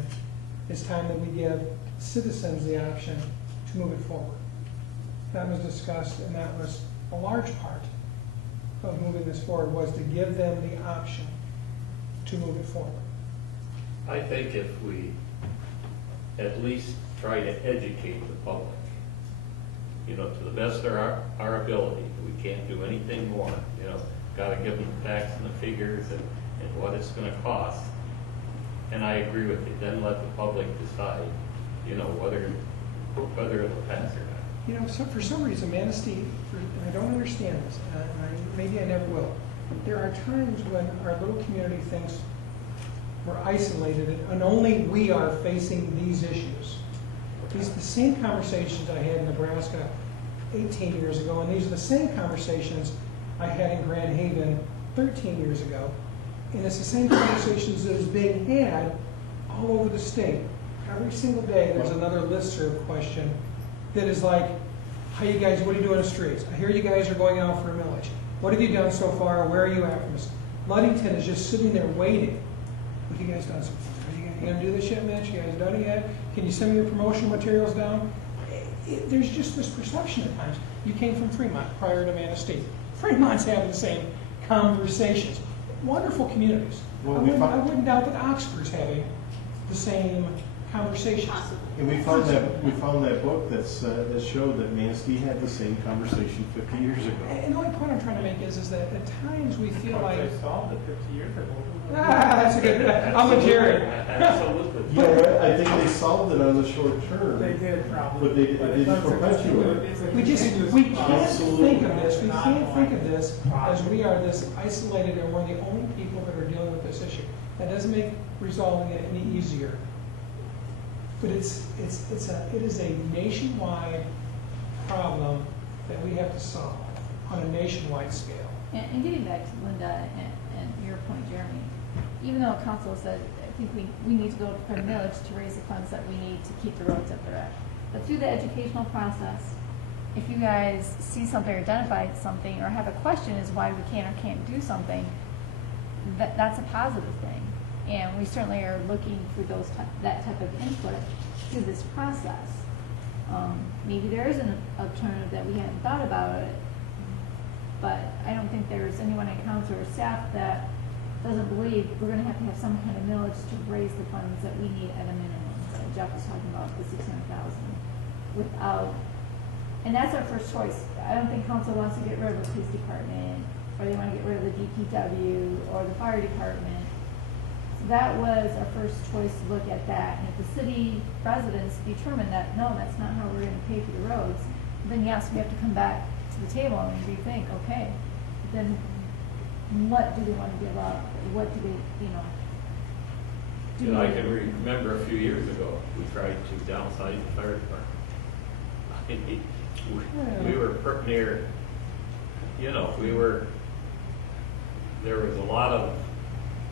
It's time that we give citizens the option to move it forward. that was discussed, and that was a large part of moving this forward, was to give them the option to move it forward. I think if we at least try to educate the public, you know, to the best of our ability, we can't do anything more, you know, gotta give them the facts and the figures and what it's gonna cost. And I agree with you, then let the public decide, you know, whether it'll pass or not. You know, so for some reason, Manistee, and I don't understand this, maybe I never will. There are times when our little community thinks we're isolated and only we are facing these issues. These are the same conversations I had in Nebraska 18 years ago, and these are the same conversations I had in Grand Haven 13 years ago. And it's the same conversations that is being had all over the state. Every single day, there's another listserv question that is like, how you guys, what are you doing in the streets? I hear you guys are going out for a millage. What have you done so far? Where are you at from this? Ludington is just sitting there waiting. What have you guys done so far? Are you going to do this yet, Mitch? You guys done it yet? Can you send me your promotional materials down? There's just this perception at times. You came from Fremont prior to Manistee. Fremont's having the same conversations. Wonderful communities. Well, I wouldn't doubt that Oxford's having the same conversations. And we found that book that showed that Manistee had the same conversation 50 years ago. And the only point I'm trying to make is that at times we feel like They solved it 50 years ago. that's a good. I'm a Jerry. Absolutely. Yeah, I think they solved it on the short term. They did probably. But they didn't perpetuate it. We can't Absolutely. think of this. We can't think of this as we are this isolated and we're the only people that are dealing with this issue. That doesn't make resolving it any easier. But it is a nationwide problem that we have to solve on a nationwide scale. And getting back to Linda and your point, Jeremy, even though council said, I think we need to go for millage to raise the funds that we need to keep the roads up there at. But through the educational process, if you guys see something or identify something or have a question as why we can or can't do something, that's a positive thing. And we certainly are looking for that type of input through this process. Maybe there is an alternative that we hadn't thought about it, but I don't think there's anyone in council or staff that doesn't believe we're going to have some kind of millage to raise the funds that we need at a minimum. So Jeff was talking about the $600,000 without, and that's our first choice. I don't think council wants to get rid of the police department, or they want to get rid of the DPW or the fire department. So that was our first choice to look at that. And if the city residents determine that no, that's not how we're going to pay for the roads, then yes, we have to come back to the table and rethink. Okay, then what do we want to give up? What do we, I can remember a few years ago, we tried to downsize the fire department. I mean, we were near, there was a lot of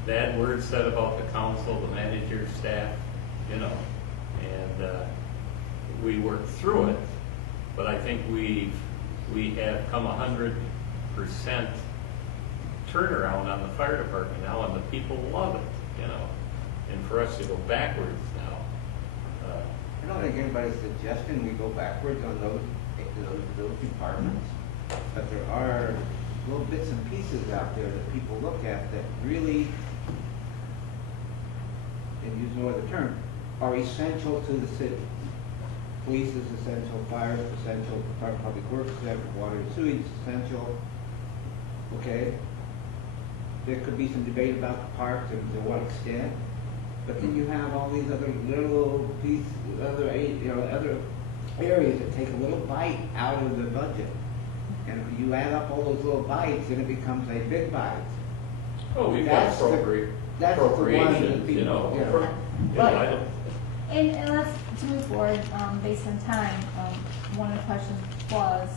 bad words said about the council, the manager, staff, and we worked through it, but I think we have come 100% turnaround on the fire department now, and the people love it, and for us to go backwards now. I don't think anybody's suggesting we go backwards on those departments, but there are little bits and pieces out there that people look at that really, and use no other term, are essential to the city. Police is essential, fire is essential, Department of Public Works is essential, water and sewage is essential. Okay? There could be some debate about the park and to what extent, but then you have all these other little pieces, other areas that take a little bite out of the budget. And if you add up all those little bites, then it becomes a big bite. Oh, we've got appropriations, Right. And let's to move forward, based on time, one of the questions was,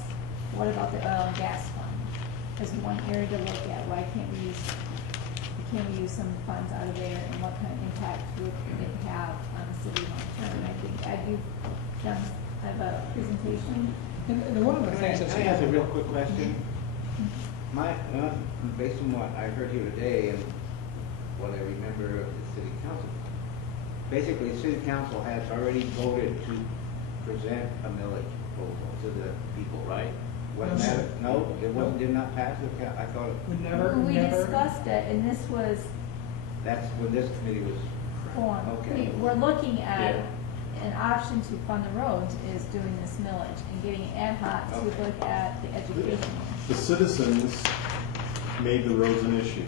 what about the oil and gas fund? As one area to look at, why can't we use some funds out of there, and what kind of impact would it have on the city long term? And I think I have a presentation. And one of the things that's Can I ask a real quick question? Based on what I heard here today and what I remember of the city council, basically the city council has already voted to present a millage proposal to the people, right? Wasn't No, that, sir. no, it wasn't, did not pass the, I thought Would never, We never. discussed it, and this was that's when this committee was, formed. Okay. We're looking at Yeah. an option to fund the roads is doing this millage and getting ad hoc to Okay. look at the education. The citizens made the roads an issue.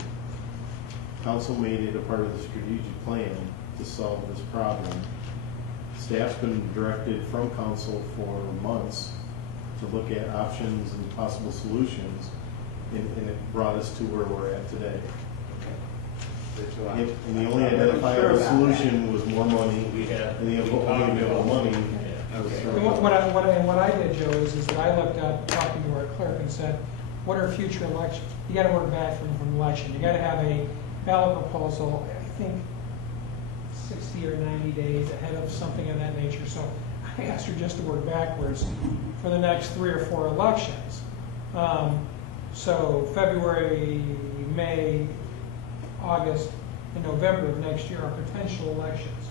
Council made it a part of the strategic plan to solve this problem. Staff's been directed from council for months to look at options and possible solutions, and it brought us to where we're at today. so And the only I'm really identifiable sure about that. solution was more money, We had. and the we only talked available about- money. Yeah. Okay. And what I did, Joe, is that I looked up, talking to our clerk, and said, what are future elections? You gotta work back from election. You gotta have a ballot proposal, I think, 60 or 90 days ahead of something of that nature. So I asked her just to work backwards for the next 3 or 4 elections. So February, May, August, and November of next year are potential elections.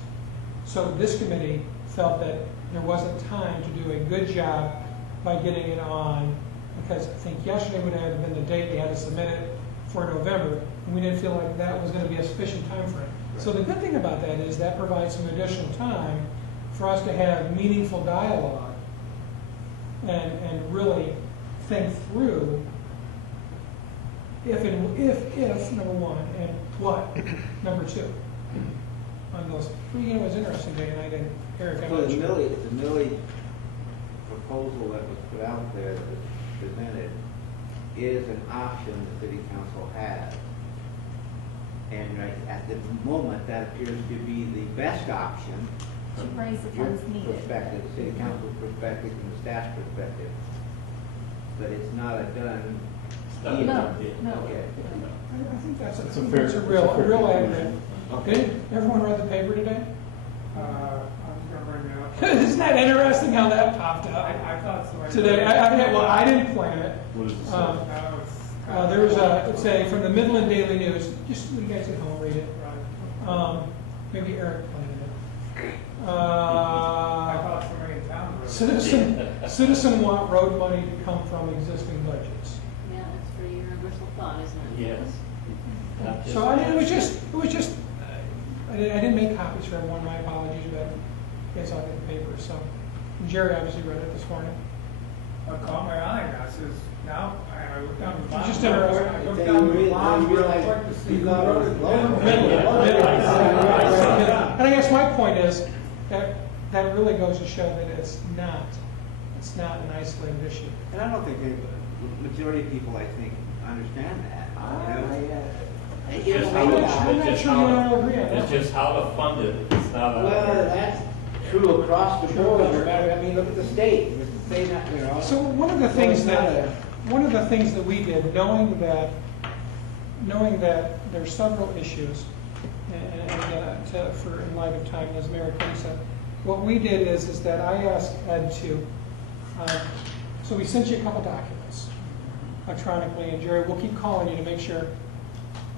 So this committee felt that there wasn't time to do a good job by getting it on, because I think yesterday would have been the date they had to submit it for November, and we didn't feel like that was going to be a sufficient time frame. So the good thing about that is that provides some additional time for us to have meaningful dialogue and really think through if, number one, and what, number two, on those. You know, it was interesting, Dave, and I didn't, Eric, I So the mentioned. millage proposal that was put out there, that was presented, is an option the city council has. And right at the moment, that appears to be the best option To raise the your funds needed. perspective, the city council's perspective, and the staff's perspective. But it's not a done not deal. No, no. Okay. I think that's That's a a fair- real that's a fair accurate. conclusion. Okay. Did everyone read the paper today? I'm gonna bring that up. Isn't that interesting how that popped up I thought so. today? Well, I didn't plan it. What does it say? There was it's a, from the Midland Daily News, just you guys at home read it. Maybe Eric planned it. I thought somebody in town wrote it. Citizen want road money to come from existing budgets. Yeah, that's pretty universal thought, isn't it? Yes. Not just- So I mean, it was just, I didn't make copies for everyone, my apologies, but it's on the paper, so. And Jerry obviously read it this morning. What caught my eye, I says, now, I looked down the bottom. Just interesting. I looked down the bottom real quick to see who wrote it. And I guess my point is that really goes to show that it's not an isolated issue. And I don't think the majority of people, I think, understand that. It's You just know, how maybe to- not. I'm not it's sure just you and how I to- will agree on that. It's just how to fund it, it's not. Well, that's true across the board, no matter, I mean, look at the state, say that, you know. So one of the things that we did, knowing that there's several issues, and for in light of time, as Mayor King said, what we did is that I asked Ed to, so we sent you a couple documents electronically, and Jerry, we'll keep calling you to make sure,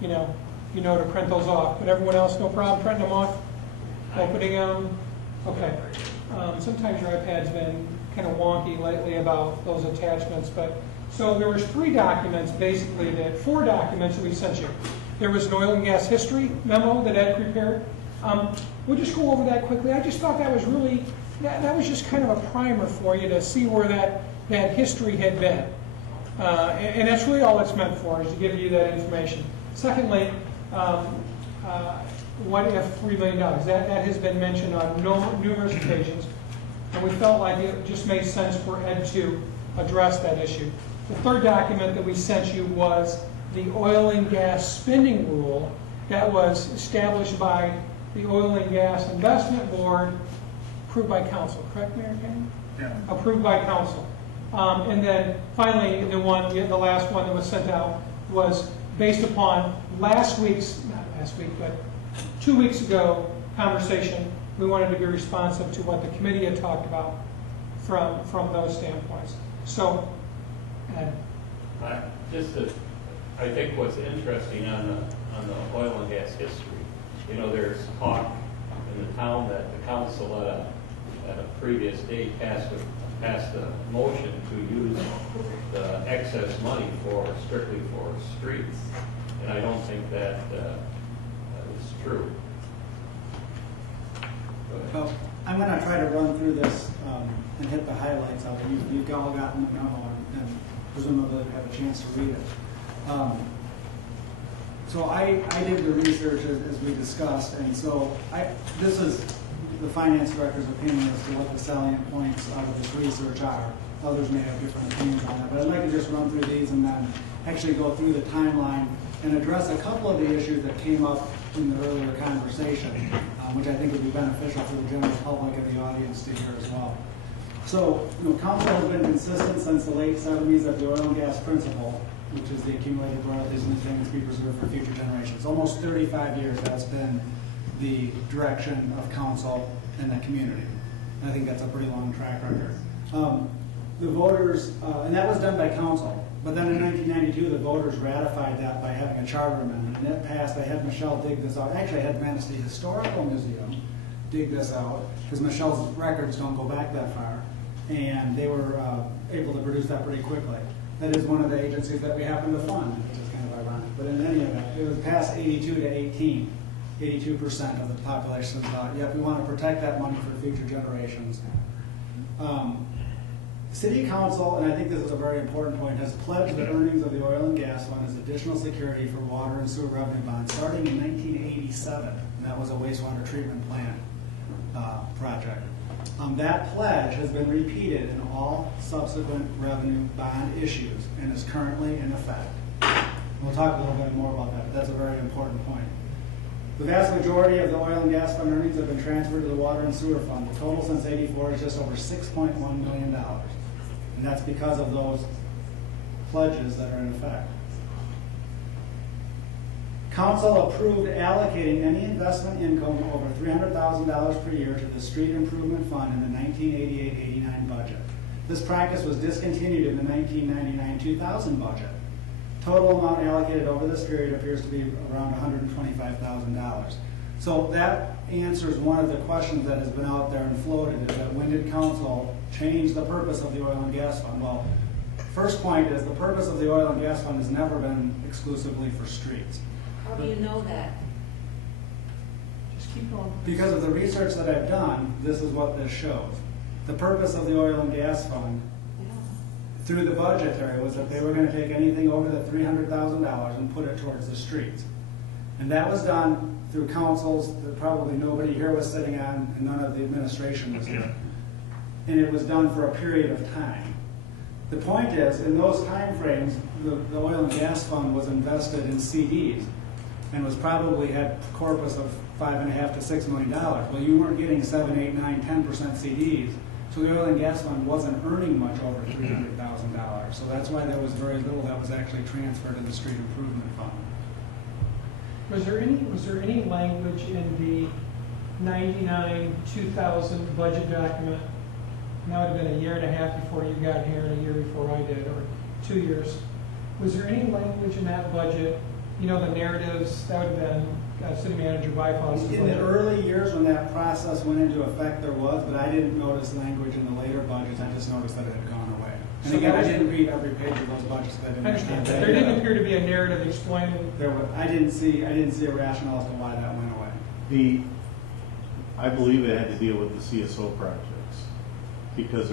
you know to print those off, but everyone else, no problem printing them off, opening them, okay. Sometimes your iPad's been kind of wonky lately about those attachments, but, so there was 4 documents that we sent you. There was an oil and gas history memo that Ed prepared. We'll just go over that quickly. I just thought that was really, that was just kind of a primer for you to see where that history had been. And that's really all it's meant for, is to give you that information. Secondly, what if $3 million? That has been mentioned on numerous occasions, and we felt like it just made sense for Ed to address that issue. The third document that we sent you was the oil and gas spending rule that was established by the Oil and Gas Investment Board, approved by council, correct, Mayor Kane? Yeah. Approved by council. And then finally, the last one that was sent out was based upon not last week, but 2 weeks ago conversation. We wanted to be responsive to what the committee had talked about from those standpoints. So, Ed. I think what's interesting on the oil and gas history, there's talk in the town that the council at a at a previous date passed a motion to use the excess money strictly for streets. And I don't think that is true. Go ahead. Well, I'm going to try to run through this and hit the highlights of it. You've all gotten the memo and presumably have a chance to read it. So I did the research as we discussed, and so this is the finance director's opinion as to what the salient points out of this research are. Others may have different opinions on that, but I'd like to just run through these and then actually go through the timeline and address a couple of the issues that came up in the earlier conversation, which I think would be beneficial for the general public and the audience to hear as well. So, council has been consistent since the late 70s that the oil and gas principle, which is the accumulated royalties and the things to be preserved for future generations. Almost 35 years that's been the direction of council and the community. I think that's a pretty long track record. The voters, and that was done by council, but then in 1992 the voters ratified that by having a charter amendment, and it passed. I had Michelle dig this out. Actually, I had Manistee Historical Museum dig this out, because Michelle's records don't go back that far, and they were able to produce that pretty quickly. That is one of the agencies that we happen to fund, which is kind of ironic. But in any event, it was passed 82 to 18. 82% of the population thought, yep, we want to protect that money for future generations. City Council, and I think this is a very important point, has pledged the earnings of the oil and gas fund as additional security for water and sewer revenue bonds starting in 1987. And that was a wastewater treatment plant project. That pledge has been repeated in all subsequent revenue bond issues and is currently in effect. We'll talk a little bit more about that, but that's a very important point. The vast majority of the oil and gas fund earnings have been transferred to the water and sewer fund. The total since '84 is just over $6.1 million. And that's because of those pledges that are in effect. Council approved allocating any investment income over $300,000 per year to the street improvement fund in the 1988-89 budget. This practice was discontinued in the 1999-2000 budget. Total amount allocated over this period appears to be around $125,000. So that answers one of the questions that has been out there and floated, is that when did council change the purpose of the oil and gas fund? Well, first point is the purpose of the oil and gas fund has never been exclusively for streets. How do you know that? Just keep going. Because of the research that I've done, this is what this shows. The purpose of the oil and gas fund through the budgetary was that they were going to take anything over the $300,000 and put it towards the streets. And that was done through councils that probably nobody here was sitting on and none of the administration was here. And it was done for a period of time. The point is, in those time frames, the oil and gas fund was invested in CDs and was probably had corpus of $5.5 to $6 million. Well, you weren't getting 7, 8, 9, 10% CDs. So the oil and gas fund wasn't earning much over $300,000. So that's why there was very little that was actually transferred to the street improvement fund. Was there any language in the 99-2000 budget document? And that would have been a year and a half before you got here and a year before I did, or 2 years. Was there any language in that budget, the narratives, that would have been City Manager Bypass's budget? In the early years when that process went into effect, there was, but I didn't notice language in the later budgets. I just noticed that it had gone away. And So again, I those- didn't read every page of those budgets. I didn't I understand. understand. There didn't appear to be a narrative explaining. I didn't see a rationale as to why that went away. I believe it had to deal with the CSO projects, because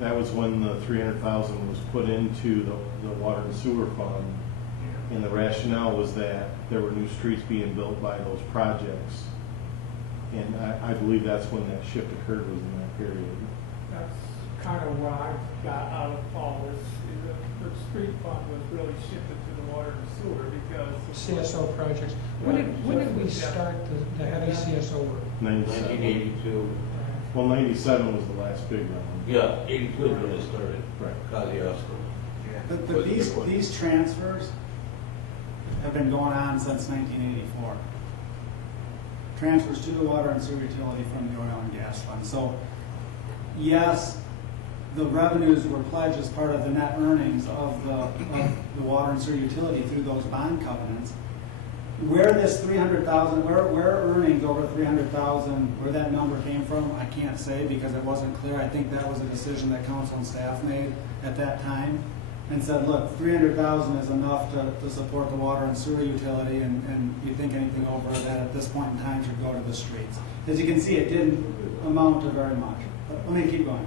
that was when the $300,000 was put into the water and sewer fund, and the rationale was that there were new streets being built by those projects, and I believe that's when that shift occurred, was in that period. That's kind of what I got out of all this. The street fund was really shifted to the water and sewer because CSO projects. When did we start the heavy CSO work? 97. 1982. Well, 97 was the last big round. Yeah, 82 is when it started. Right. Kosciuszko. But these transfers have been going on since 1984. Transfers to the water and sewer utility from the oil and gas fund. So, yes, the revenues were pledged as part of the net earnings of the water and sewer utility through those bond covenants. Where this 300,000, where earnings over 300,000, where that number came from, I can't say because it wasn't clear. I think that was a decision that council and staff made at that time and said, look, 300,000 is enough to support the water and sewer utility, and you think anything over that at this point in time should go to the streets. As you can see, it didn't amount to very much. But let me keep going.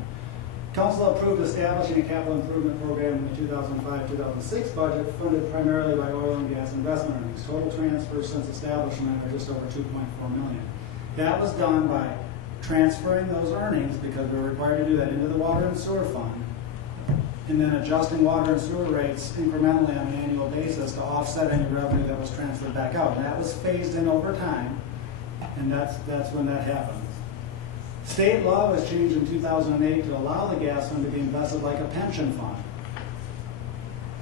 Council approved establishing a capital improvement program in the 2005-2006 budget funded primarily by oil and gas investment earnings. Total transfers since establishment are just over $2.4 million. That was done by transferring those earnings, because we were required to do that, into the water and sewer fund, and then adjusting water and sewer rates incrementally on an annual basis to offset any revenue that was transferred back out. And that was phased in over time, and that's when that happened. State law was changed in 2008 to allow the gas fund to be invested like a pension fund,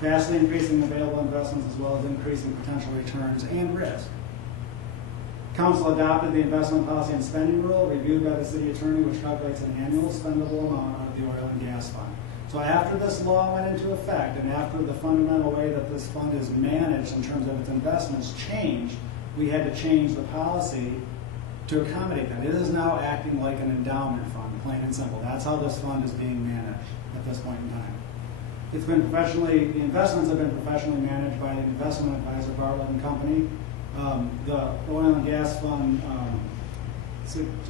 vastly increasing available investments as well as increasing potential returns and risk. Council adopted the investment policy and spending rule reviewed by the city attorney, which calculates an annual spendable amount out of the oil and gas fund. So after this law went into effect, and after the fundamental way that this fund is managed in terms of its investments changed, we had to change the policy to accommodate that. It is now acting like an endowment fund, plain and simple. That's how this fund is being managed at this point in time. It's been the investments have been professionally managed by an investment advisor, Bartlett and Company. The oil and gas fund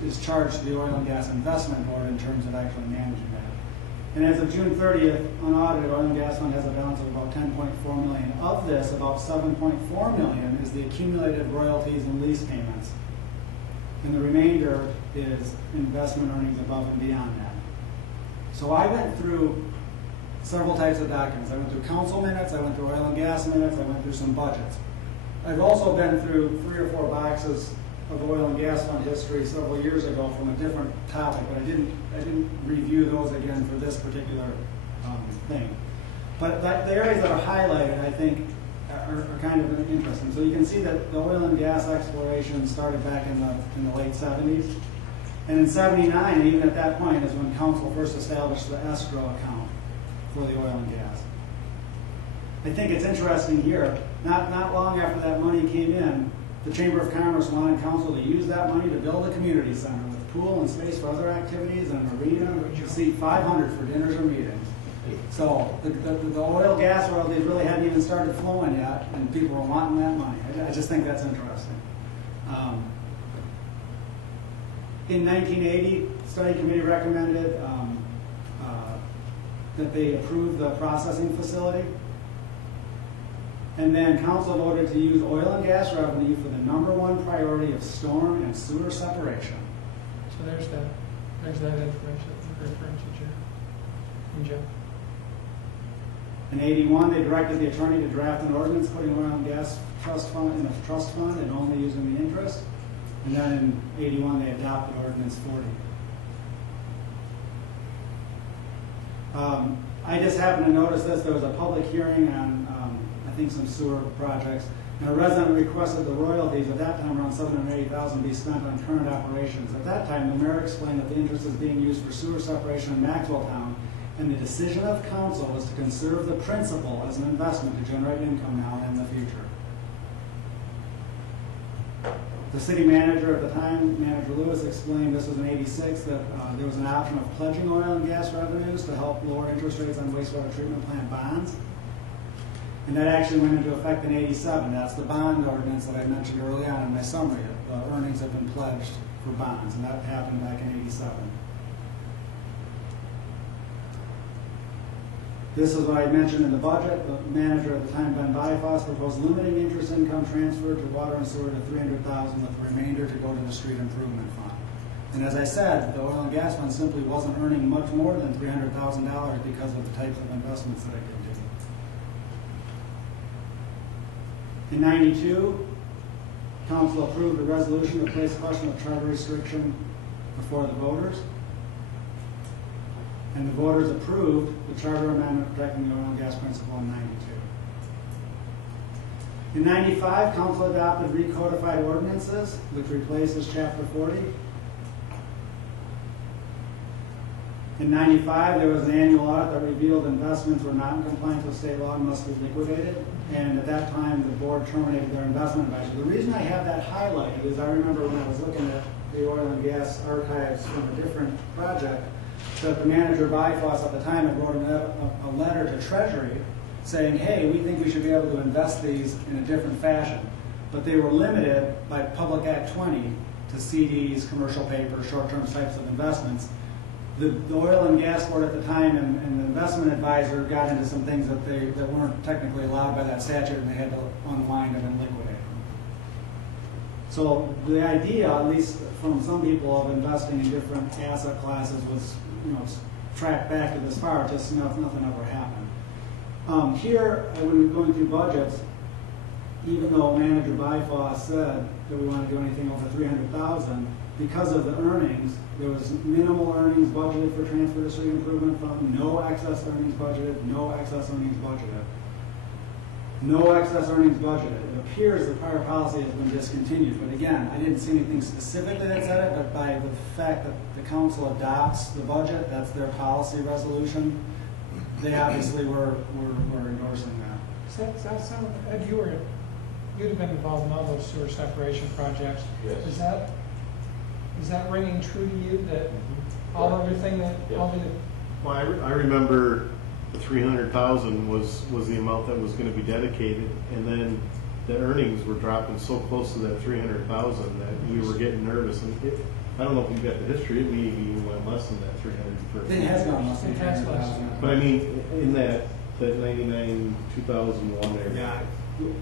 is charged to the Oil and Gas Investment Board in terms of actually managing that. And as of June 30th, unaudited oil and gas fund has a balance of about $10.4 million. Of this, about $7.4 million is the accumulated royalties and lease payments. And the remainder is investment earnings above and beyond that. So I went through several types of documents. I went through council minutes, I went through oil and gas minutes, I went through some budgets. I've also been through 3 or 4 boxes of oil and gas fund history several years ago from a different topic, but I didn't review those again for this particular thing. But the areas that are highlighted, I think, are kind of interesting. So you can see that the oil and gas exploration started back in the late 70s. And in 79, even at that point, is when council first established the escrow account for the oil and gas. I think it's interesting here, not long after that money came in, the Chamber of Commerce wanted council to use that money to build a community center with pool and space for other activities and an arena, which you see 500 for dinners or meetings. So the oil gas royalties really hadn't even started flowing yet, and people were wanting that money. I just think that's interesting. In 1980, the study committee recommended that they approve the processing facility. And then council voted to use oil and gas revenue for the #1 priority of storm and sewer separation. So there's that information you're referring to, Jim. And Jeff. In 81, they directed the attorney to draft an ordinance putting oil and gas trust fund in a trust fund and only using the interest. And then in 81, they adopted Ordinance 40. I just happened to notice this. There was a public hearing on, I think, some sewer projects. And a resident requested the royalties, at that time around $780,000, be spent on current operations. At that time, the mayor explained that the interest is being used for sewer separation in Maxwelltown, and the decision of council was to conserve the principal as an investment to generate income now and in the future. The city manager at the time, Manager Lewis, explained, this was in '86, that there was an option of pledging oil and gas revenues to help lower interest rates on wastewater treatment plant bonds. And that actually went into effect in '87. That's the bond ordinance that I mentioned early on in my summary. The earnings have been pledged for bonds, and that happened back in '87. This is what I mentioned in the budget. The manager at the time, Ben Byfoss, proposed limiting interest income transfer to water and sewer to $300,000, with the remainder to go to the street improvement fund. And as I said, the oil and gas fund simply wasn't earning much more than $300,000 because of the types of investments that it could do. In '92, council approved a resolution to place a question of charter restriction before the voters. And the voters approved the charter amendment protecting the oil and gas principle in '92. In '95, council adopted recodified ordinances, which replaces Chapter 40. In '95, there was an annual audit that revealed investments were not in compliance with state law and must be liquidated. And at that time, the board terminated their investment advisor. The reason I have that highlighted is I remember when I was looking at the oil and gas archives from a different project, that the manager of IFOS at the time had wrote a letter to Treasury saying, hey, we think we should be able to invest these in a different fashion. But they were limited by Public Act 20 to CDs, commercial paper, short-term types of investments. The oil and gas board at the time and the investment advisor got into some things that weren't technically allowed by that statute, and they had to unwind them and liquidate them. So the idea, at least from some people, of investing in different asset classes was, tracked back to this far, just nothing ever happened. Here, when going through budgets, even though manager Byfaw said that we want to do anything over $300,000, because of the earnings, there was minimal earnings budgeted for transfer to street improvement fund, no excess earnings budgeted, no excess earnings budgeted. No excess earnings budgeted. It appears the prior policy has been discontinued, but again, I didn't see anything specifically that said it, but by the fact that the council adopts the budget, that's their policy resolution, they obviously were endorsing that. Does that sound, Ed, you'd have been involved in all those sewer separation projects. Yes. Is that ringing true to you, that all everything that, all the, Well, I remember the 300,000 was the amount that was going to be dedicated, and then the earnings were dropping so close to that 300,000 that we were getting nervous. And I don't know if you've got the history, it maybe even went less than that 300. It has gone less than It has less. 300,000. But I mean, in that 99, 2001 area. Yeah,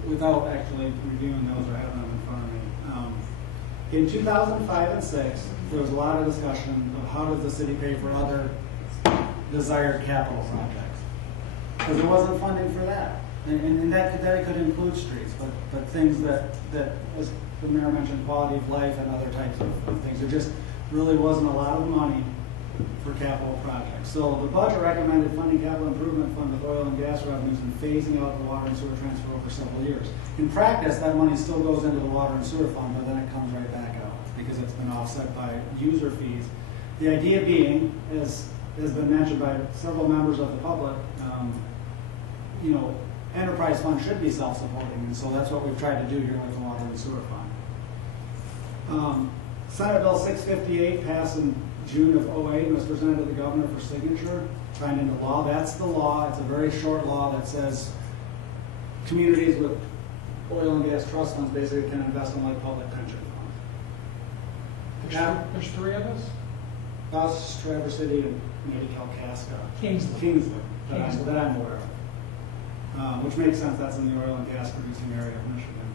without actually reviewing those or having them in front of me. In 2005 and 6, there was a lot of discussion of how does the city pay for other desired capital projects. Because there wasn't funding for that. And that could include streets, but things that, as the mayor mentioned, quality of life and other types of things. There just really wasn't a lot of money for capital projects. So the budget recommended funding capital improvement fund with oil and gas revenues and phasing out the water and sewer transfer over several years. In practice, that money still goes into the water and sewer fund, but then it comes right back out because it's been offset by user fees. The idea being, as has been mentioned by several members of the public, enterprise funds should be self-supporting, and so that's what we've tried to do here with the water and sewer fund. Senate Bill 658 passed in June of 2008 and was presented to the governor for signature, signed into law. That's the law. It's a very short law that says communities with oil and gas trust funds basically can invest in like public pension funds. there's three of us? Us, Traverse City, and maybe Kalkaska. Kingsley. That I'm aware of. Which makes sense, that's in the oil and gas producing area of Michigan.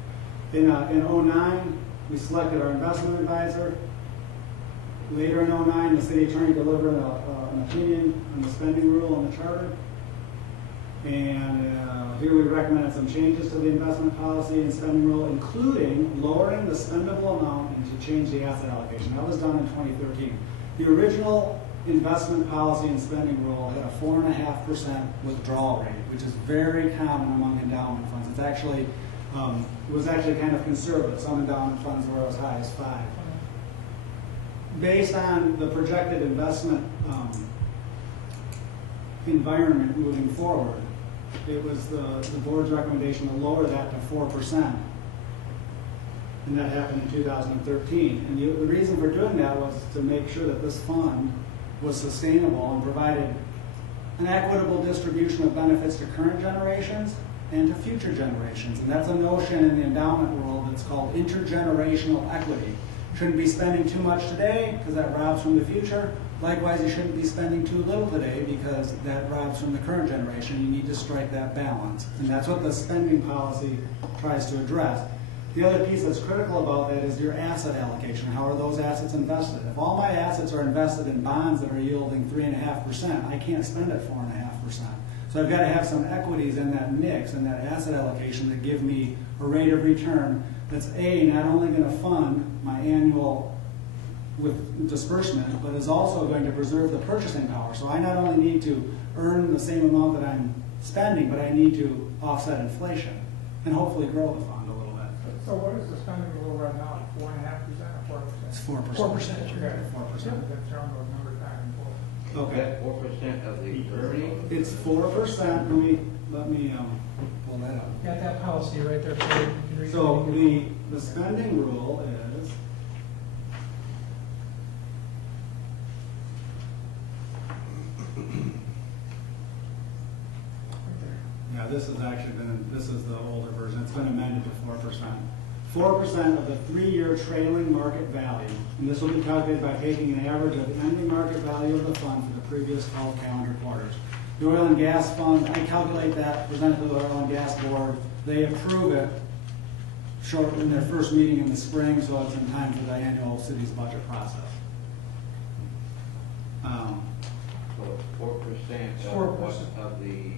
In 2009, we selected our investment advisor. Later in 2009, the city attorney delivered an opinion on the spending rule and the charter. And here we recommended some changes to the investment policy and spending rule, including lowering the spendable amount and to change the asset allocation. That was done in 2013. The original investment policy and spending rule had a 4.5% withdrawal rate, which is very common among endowment funds. It's actually, it was actually kind of conservative. Some endowment funds were as high as 5%. Based on the projected investment environment moving forward, it was the board's recommendation to lower that to 4%. And that happened in 2013. And the reason for doing that was to make sure that this fund was sustainable and provided an equitable distribution of benefits to current generations and to future generations. And that's a notion in the endowment world that's called intergenerational equity. Shouldn't be spending too much today because that robs from the future. Likewise, you shouldn't be spending too little today because that robs from the current generation. You need to strike that balance. And that's what the spending policy tries to address. The other piece that's critical about that is your asset allocation. How are those assets invested? If all my assets are invested in bonds that are yielding 3.5%, I can't spend at 4.5%. So I've got to have some equities in that mix and that asset allocation that give me a rate of return that's not only going to fund my annual with disbursement, but is also going to preserve the purchasing power. So I not only need to earn the same amount that I'm spending, but I need to offset inflation and hopefully grow the fund a little bit. So what is the spending rule right now, 4.5% or 4%? It's 4%. 4%. Yeah, 4%. That's throwing those numbers back and forth. Okay. 4% of the earning? It's 4%, let me pull that up. Got that policy right there for you. You can read it. So the spending rule is, yeah, this has actually been, this is the older version, it's been amended to 4%. 4% of the 3-year trailing market value, and this will be calculated by taking an average of the ending market value of the fund for the previous 12 calendar quarters. The oil and gas fund, I calculate that, present it to the oil and gas board, they approve it short in their first meeting in the spring, so it's in time for the annual city's budget process. So 4% 4%. of the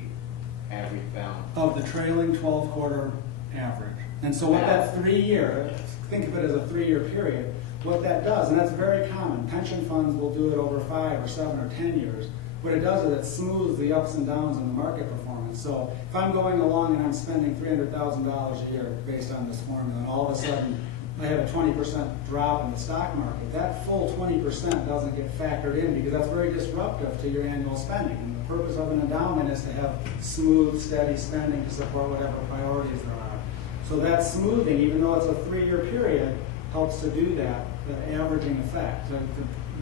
average balance. Of the trailing 12-quarter average. And so what that 3-year, think of it as a 3-year period, what that does, and that's very common, pension funds will do it over 5 or 7 or 10 years. What it does is it smooths the ups and downs in the market performance. So if I'm going along and I'm spending $300,000 a year based on this formula, and all of a sudden I have a 20% drop in the stock market, that full 20% doesn't get factored in because that's very disruptive to your annual spending. And the purpose of an endowment is to have smooth, steady spending to support whatever priorities there are. So that smoothing, even though it's a 3-year period, helps to do that, the averaging effect, to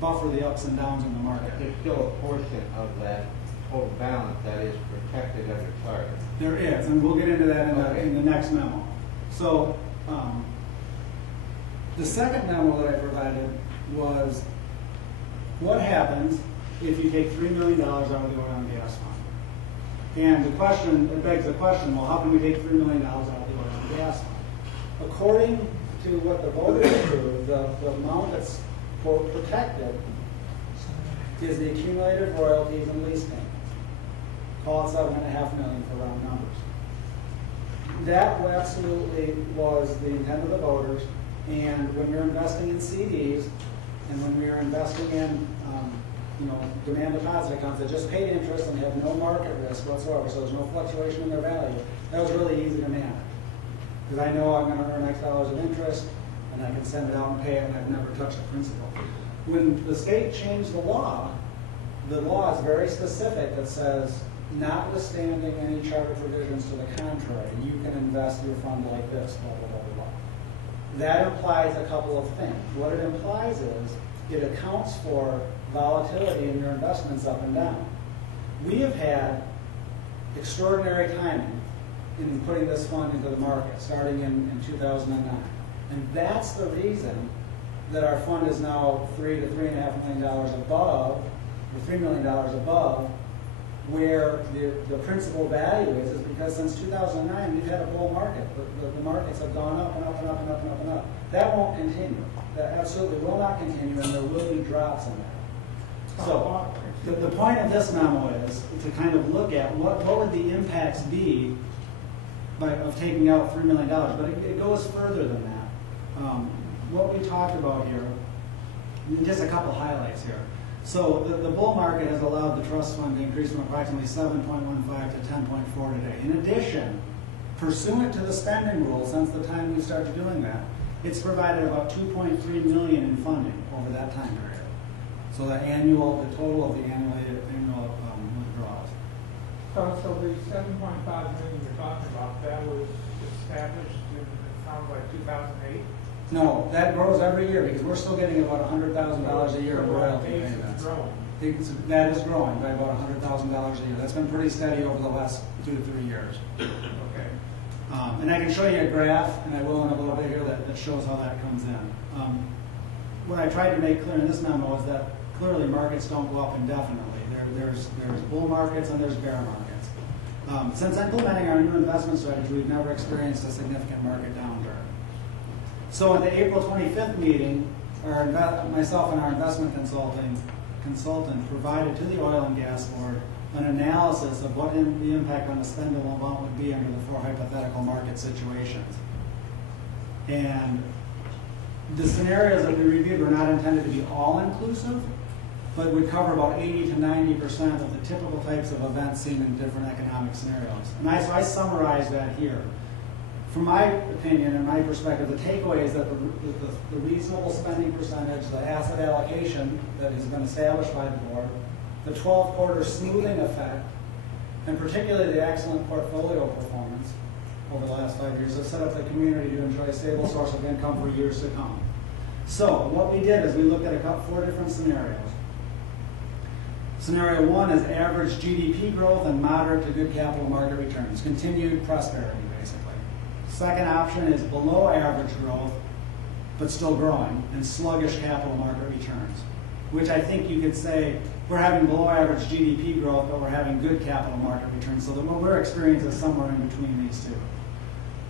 buffer the ups and downs in the market. There's still a portion of that total balance that is protected under target. There is, and we'll get into that in the next memo. So the second memo that I provided was what happens if you take $3 million out of the oil and gas fund? And the question, it begs the question, well, how can we take $3 million out of the oil and gas fund? According to what the voters approved, the amount that's, quote, protected is the accumulated royalties and lease payments. Call it $7.5 million for round numbers. That absolutely was the intent of the voters, and when you're investing in CDs, and when we're investing in demand deposit accounts that just pay interest and have no market risk whatsoever, so there's no fluctuation in their value, that was really easy to manage. Because I know I'm going to earn X dollars of interest, and I can send it out and pay it, and I've never touched the principal. When the state changed the law is very specific that says, notwithstanding any charter provisions to the contrary, you can invest your fund like this, blah, blah, blah, blah, blah. That implies a couple of things. What it implies is it accounts for volatility in your investments up and down. We have had extraordinary timing in putting this fund into the market, starting in 2009. And that's the reason that our fund is now $3 to $3.5 million above, or $3 million above, where the principal value is because since 2009 we've had a bull market. The markets have gone up and up and up and up and up and up. That won't continue. That absolutely will not continue, and there will be drops in that. So the point of this memo is to kind of look at what would the impacts be of taking out $3 million, but it goes further than that. What we talked about here, just a couple highlights here. So the bull market has allowed the trust fund to increase from approximately 7.15 to 10.4 today. In addition, pursuant to the spending rule, since the time we started doing that, it's provided about $2.3 million in funding over that time period. So the total of the annual withdrawals. So the 7.5 million you're talking about, that was established in, it sounds like 2008? No, that grows every year because we're still getting about $100,000 a year in royalty It's payments. growing. That is growing by about $100,000 a year. That's been pretty steady over the last 2 to 3 years. Okay. And I can show you a graph, and I will in a little bit here, that shows how that comes in. What I tried to make clear in this memo is that clearly markets don't go up indefinitely. There's bull markets and there's bear markets. Since implementing our new investment strategy, we've never experienced a significant market downturn. So at the April 25th meeting, myself and our investment consultant provided to the Oil and Gas Board an analysis of what the impact on the spendable amount would be under the 4 hypothetical market situations. And the scenarios that we reviewed were not intended to be all-inclusive, but would cover about 80 to 90% of the typical types of events seen in different economic scenarios. And so I summarized that here. From my opinion and my perspective, the takeaway is that the reasonable spending percentage, the asset allocation that has been established by the board, the 12-quarter smoothing effect, and particularly the excellent portfolio performance over the last 5 years have set up the community to enjoy a stable source of income for years to come. So what we did is we looked at 4 different scenarios. Scenario 1 is average GDP growth and moderate to good capital market returns, continued prosperity, basically. Second option is below average growth, but still growing, and sluggish capital market returns, which I think you could say we're having below average GDP growth, but we're having good capital market returns, so that what we're experiencing is somewhere in between these two.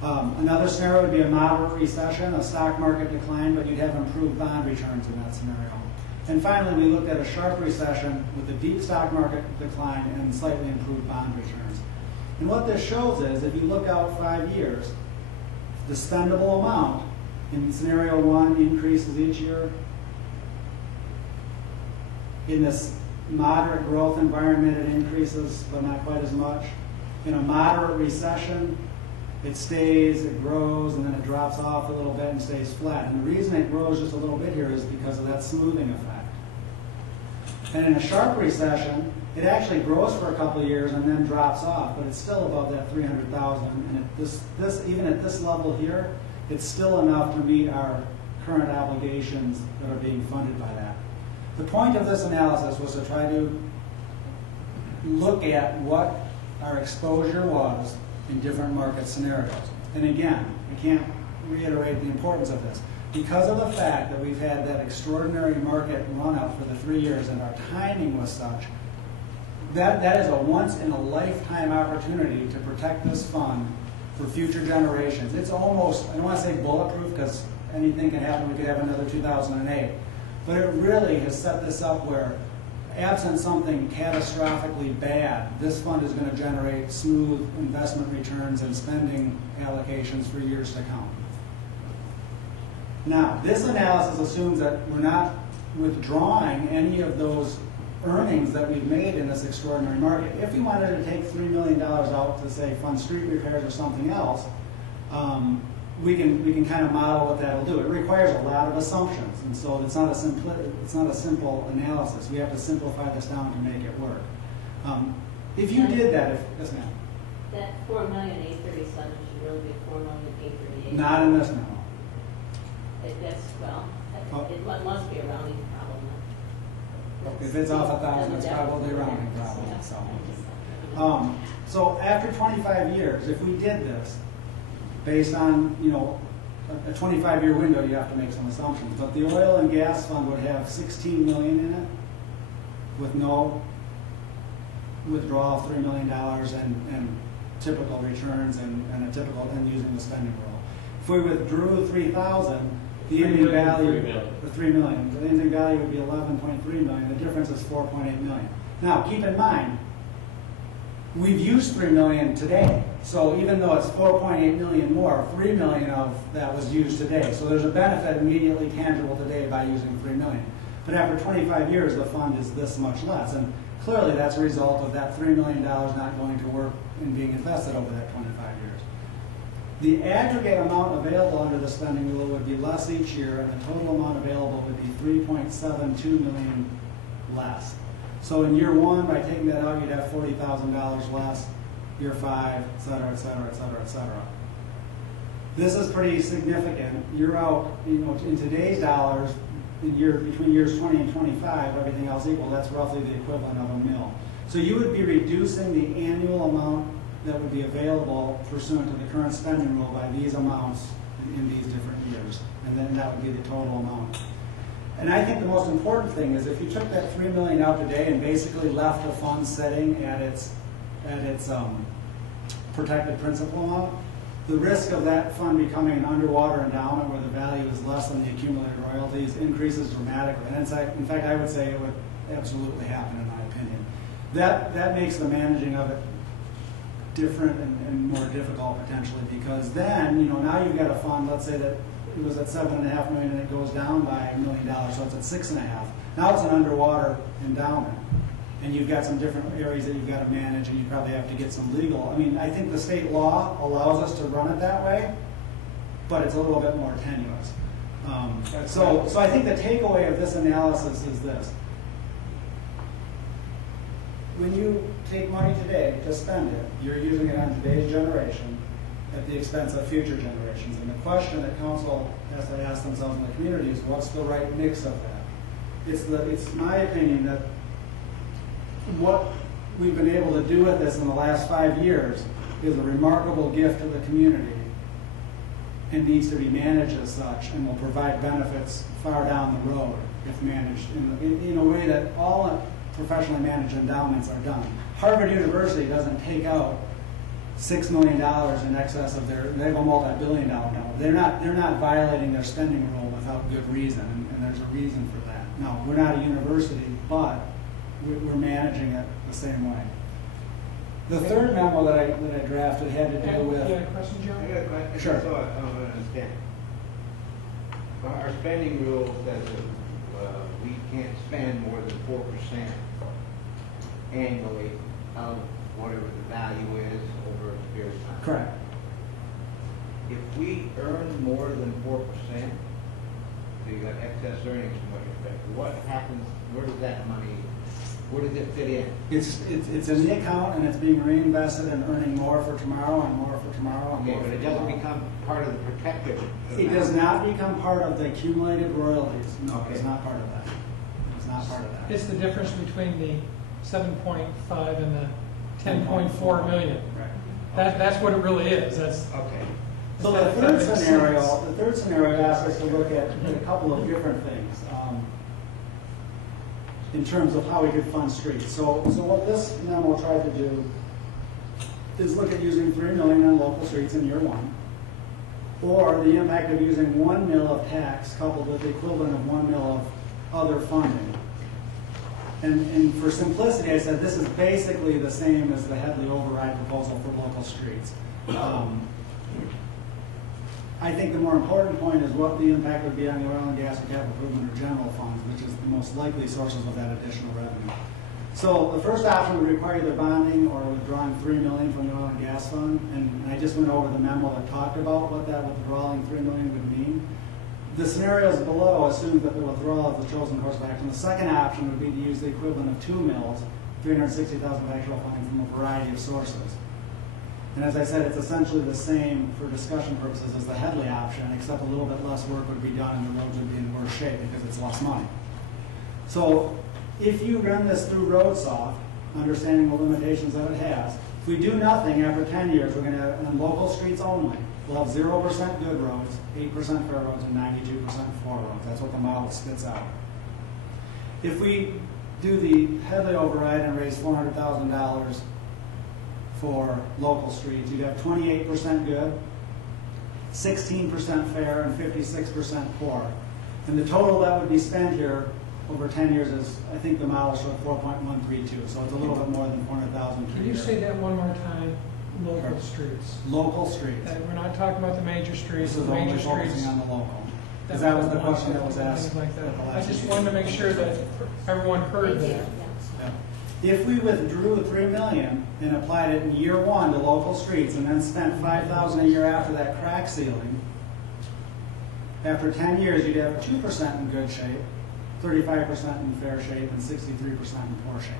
Another scenario would be a moderate recession, a stock market decline, but you'd have improved bond returns in that scenario. And finally, we looked at a sharp recession with a deep stock market decline and slightly improved bond returns. And what this shows is, if you look out 5 years, the spendable amount in scenario 1 increases each year. In this moderate growth environment, it increases, but not quite as much. In a moderate recession, it stays, it grows, and then it drops off a little bit and stays flat. And the reason it grows just a little bit here is because of that smoothing effect. And in a sharp recession, it actually grows for a couple of years and then drops off, but it's still above that 300,000. And even at this level here, it's still enough to meet our current obligations that are being funded by that. The point of this analysis was to try to look at what our exposure was in different market scenarios. And again, I can't reiterate the importance of this. Because of the fact that we've had that extraordinary market run-up for the 3 years and our timing was such, that is a once-in-a-lifetime opportunity to protect this fund for future generations. It's almost, I don't want to say bulletproof because anything can happen. We could have another 2008. But it really has set this up where, absent something catastrophically bad, this fund is going to generate smooth investment returns and spending allocations for years to come. Now, this analysis assumes that we're not withdrawing any of those earnings that we've made in this extraordinary market. If we wanted to take $3 million out to, say, fund street repairs or something else, we can kind of model what that'll do. It requires a lot of assumptions, and so it's not a simple analysis. We have to simplify this down to make it work. If you did that, yes, ma'am. That 4,837,000 should really be 4,838,000. Not in this memo. It must be a rounding problem. If it's off 1,000, it's probably a rounding problem. So after 25 years, if we did this, based on, a 25-year window, you have to make some assumptions. But the oil and gas fund would have $16 million in it, with no withdrawal of $3 million and typical returns and using the spending rule. If we withdrew 3,000, the ending value, or $3 million, the ending value would be 11.3 million. The difference is 4.8 million. Now, keep in mind, we've used $3 million today. So even though it's 4.8 million more, 3 million of that was used today. So there's a benefit immediately tangible today by using 3 million. But after 25 years, the fund is this much less. And clearly that's a result of that $3 million not going to work and being invested over that 25 years. The aggregate amount available under the spending rule would be less each year, and the total amount available would be 3.72 million less. So in year 1, by taking that out, you'd have $40,000 less. Year 5, et cetera, et cetera, et cetera, et cetera. This is pretty significant. You're out, in today's dollars, between years 20 and 25, everything else equal, that's roughly the equivalent of $1 million. So you would be reducing the annual amount that would be available pursuant to the current spending rule by these amounts in these different years. And then that would be the total amount. And I think the most important thing is if you took that $3 million out today and basically left the fund sitting at its protected principal amount, the risk of that fund becoming an underwater endowment where the value is less than the accumulated royalties increases dramatically. And in fact, I would say it would absolutely happen in my opinion. That makes the managing of it different and more difficult potentially, because then, now you've got a fund, let's say that it was at $7.5 million and it goes down by $1 million, so it's at $6.5. Now it's an underwater endowment. And you've got some different areas that you've got to manage, and you probably have to get some legal. I think the state law allows us to run it that way, but it's a little bit more tenuous. So I think the takeaway of this analysis is this. when you take money today to spend it, you're using it on today's generation at the expense of future generations. And the question that council has to ask themselves in the community is, what's the right mix of that? It's my opinion that what we've been able to do with this in the last 5 years is a remarkable gift to the community and needs to be managed as such and will provide benefits far down the road if managed in a way that all professionally managed endowments are done. Harvard University doesn't take out $6 million in excess of they have a multi-billion-dollar endowment. They're not violating their spending rule without good reason, and there's a reason for that. Now, we're not a university, but we're managing it the same way. The third memo that I drafted had to do with. You had a question, Joe? I got a question. Sure. So I don't understand. Our spending rule says that we can't spend more than 4% annually of whatever the value is over a period of time. Correct. If we earn more than 4%, so you got excess earnings from what you spend, what happens, where does that money, where does it fit in? It's in the account and it's being reinvested and earning more for tomorrow and more for tomorrow and Okay, more but for it doesn't tomorrow. become part of the protected It amount. does not become part of the accumulated royalties. No, Okay. it's not part of that. It's not part of that. It's the difference between the 7.5 and the 10.4 million. Right. That's what it really is. That's. Okay. So the third scenario asks us to look at a couple of different things in terms of how we could fund streets. So what this memo tried to do is look at using $3 million on local streets in year one, or the impact of using $1 million of tax coupled with the equivalent of $1 million of other funding. And for simplicity, I said this is basically the same as the Headley override proposal for local streets. I think the more important point is what the impact would be on the oil and gas or capital improvement or general funds, which is the most likely sources of that additional revenue. So the first option would require either bonding or withdrawing $3 million from the oil and gas fund. And I just went over the memo that talked about what that withdrawing $3 million would mean. The scenarios below assume that the withdrawal of the chosen course of action. The second option would be to use the equivalent of 2 mills, $360,000 of actual funding from a variety of sources. And as I said, it's essentially the same for discussion purposes as the Headley option, except a little bit less work would be done and the roads would be in worse shape because it's less money. So if you run this through RoadSoft, understanding the limitations that it has, if we do nothing after 10 years, we're going to, on local streets only, we'll have 0% good roads, 8% fair roads, and 92% poor roads. That's what the model spits out. If we do the Headley override and raise $400,000 for local streets, you'd have 28% good, 16% fair, and 56% poor. And the total that would be spent here over 10 years is, I think the model showed 4.132, so it's a little bit more than 400,000 per Can you year. say that one more time? Local Sure. streets. Local streets. We're not talking about the major streets. This is The only major focusing streets. on the local. Because that was the question that was asked. Things like that. at the I last just meeting. wanted to make sure that everyone heard Thank you. that. Yeah. If we withdrew $3 million and applied it in year one to local streets and then spent $5,000 a year after that crack sealing, after 10 years you'd have 2% in good shape, 35% in fair shape, and 63% in poor shape.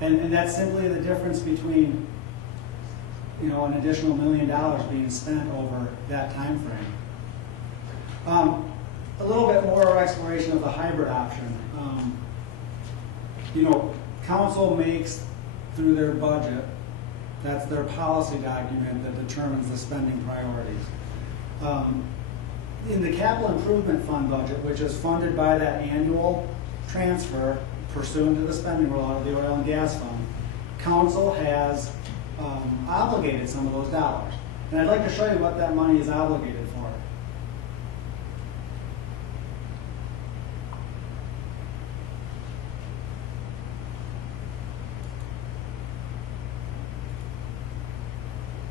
And that's simply the difference between, you know, an additional $1 million being spent over that time frame. A little bit more exploration of the hybrid option. You know, council makes through their budget, that's their policy document that determines the spending priorities. In the capital improvement fund budget, which is funded by that annual transfer pursuant to the spending rule out of the oil and gas fund, council has obligated some of those dollars. And I'd like to show you what that money is obligated for.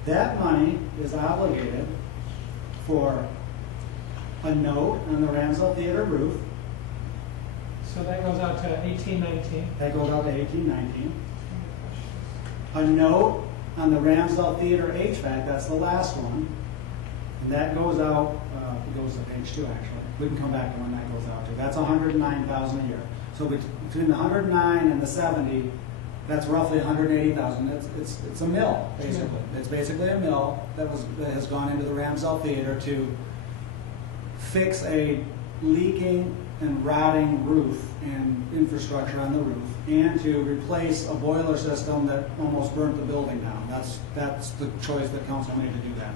That money is obligated for a note on the Ramsdale Theater roof. So that goes out to 1819. That goes out to 1819. A note on the Ramsdale Theater HVAC, that's the last one. And that goes out, it goes to page 2 actually. We can come back to when that goes out to. That's $109,000 a year. So between the 109 and the 70, that's roughly 180,000. It's a mill, basically. It's basically a mill that has gone into the Ramsdell Theater to fix a leaking and rotting roof and infrastructure on the roof, and to replace a boiler system that almost burnt the building down. That's the choice that council made to do that.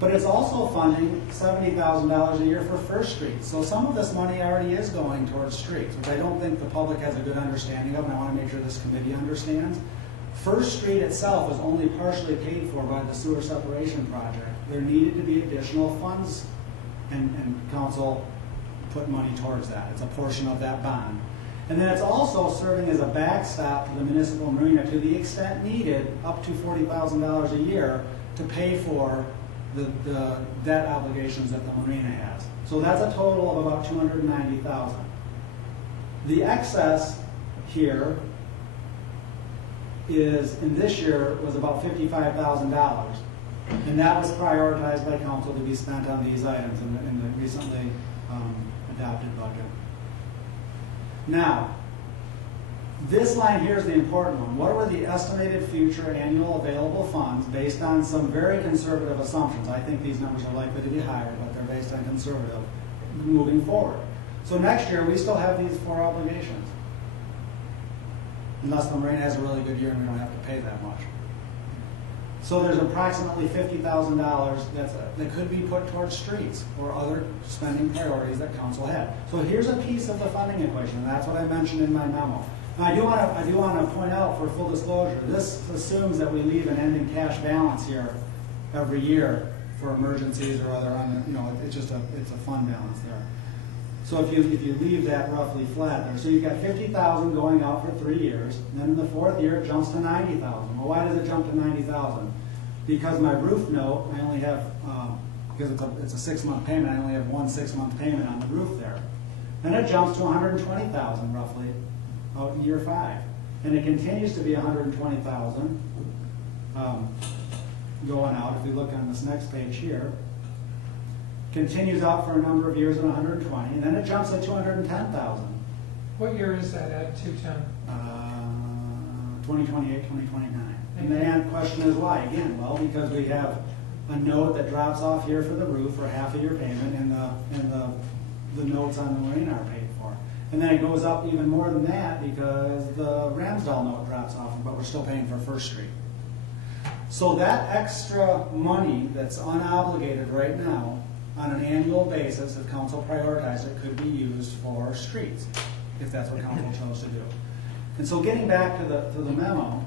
But it's also funding $70,000 a year for First Street. So some of this money already is going towards streets, which I don't think the public has a good understanding of, and I want to make sure this committee understands. First Street itself is only partially paid for by the sewer separation project. There needed to be additional funds, and council put money towards that. It's a portion of that bond. And then it's also serving as a backstop to the municipal marina to the extent needed, up to $40,000 a year to pay for the debt obligations that the marina has. So that's a total of about $290,000. The excess here is, in this year, was about $55,000. And that was prioritized by council to be spent on these items in the recently adopted budget. Now, this line here is the important one. What were the estimated future annual available funds based on some very conservative assumptions? I think these numbers are likely to be higher, but they're based on conservative moving forward. So next year, we still have these 4 obligations. Unless the marina has a really good year and we don't have to pay that much. So there's approximately $50,000 that could be put towards streets or other spending priorities that council had. So here's a piece of the funding equation, and that's what I mentioned in my memo. Now, I do want to point out, for full disclosure, this assumes that we leave an ending cash balance here every year for emergencies or other, it's a fund balance there. So if you leave that roughly flat there, so you've got $50,000 going out for 3 years, and then in the 4th year it jumps to $90,000. Well, why does it jump to $90,000? Because my roof note, I only have, because it's a 6-month payment, I only have 1 6-month payment on the roof there. Then it jumps to $120,000 roughly out in year 5, and it continues to be $120,000 going out. If we look on this next page here. Continues out for a number of years at 120, and then it jumps to 210,000. What year is that at 210? 2028, 2029. And the question is why? Again, well, because we have a note that drops off here for the roof for half of your payment, and the notes on the marina are paid for. And then it goes up even more than that because the Ramsdell note drops off, but we're still paying for First Street. So that extra money that's unobligated right now, on an annual basis, if council prioritized it, could be used for streets, if that's what council chose to do. And so getting back to the memo,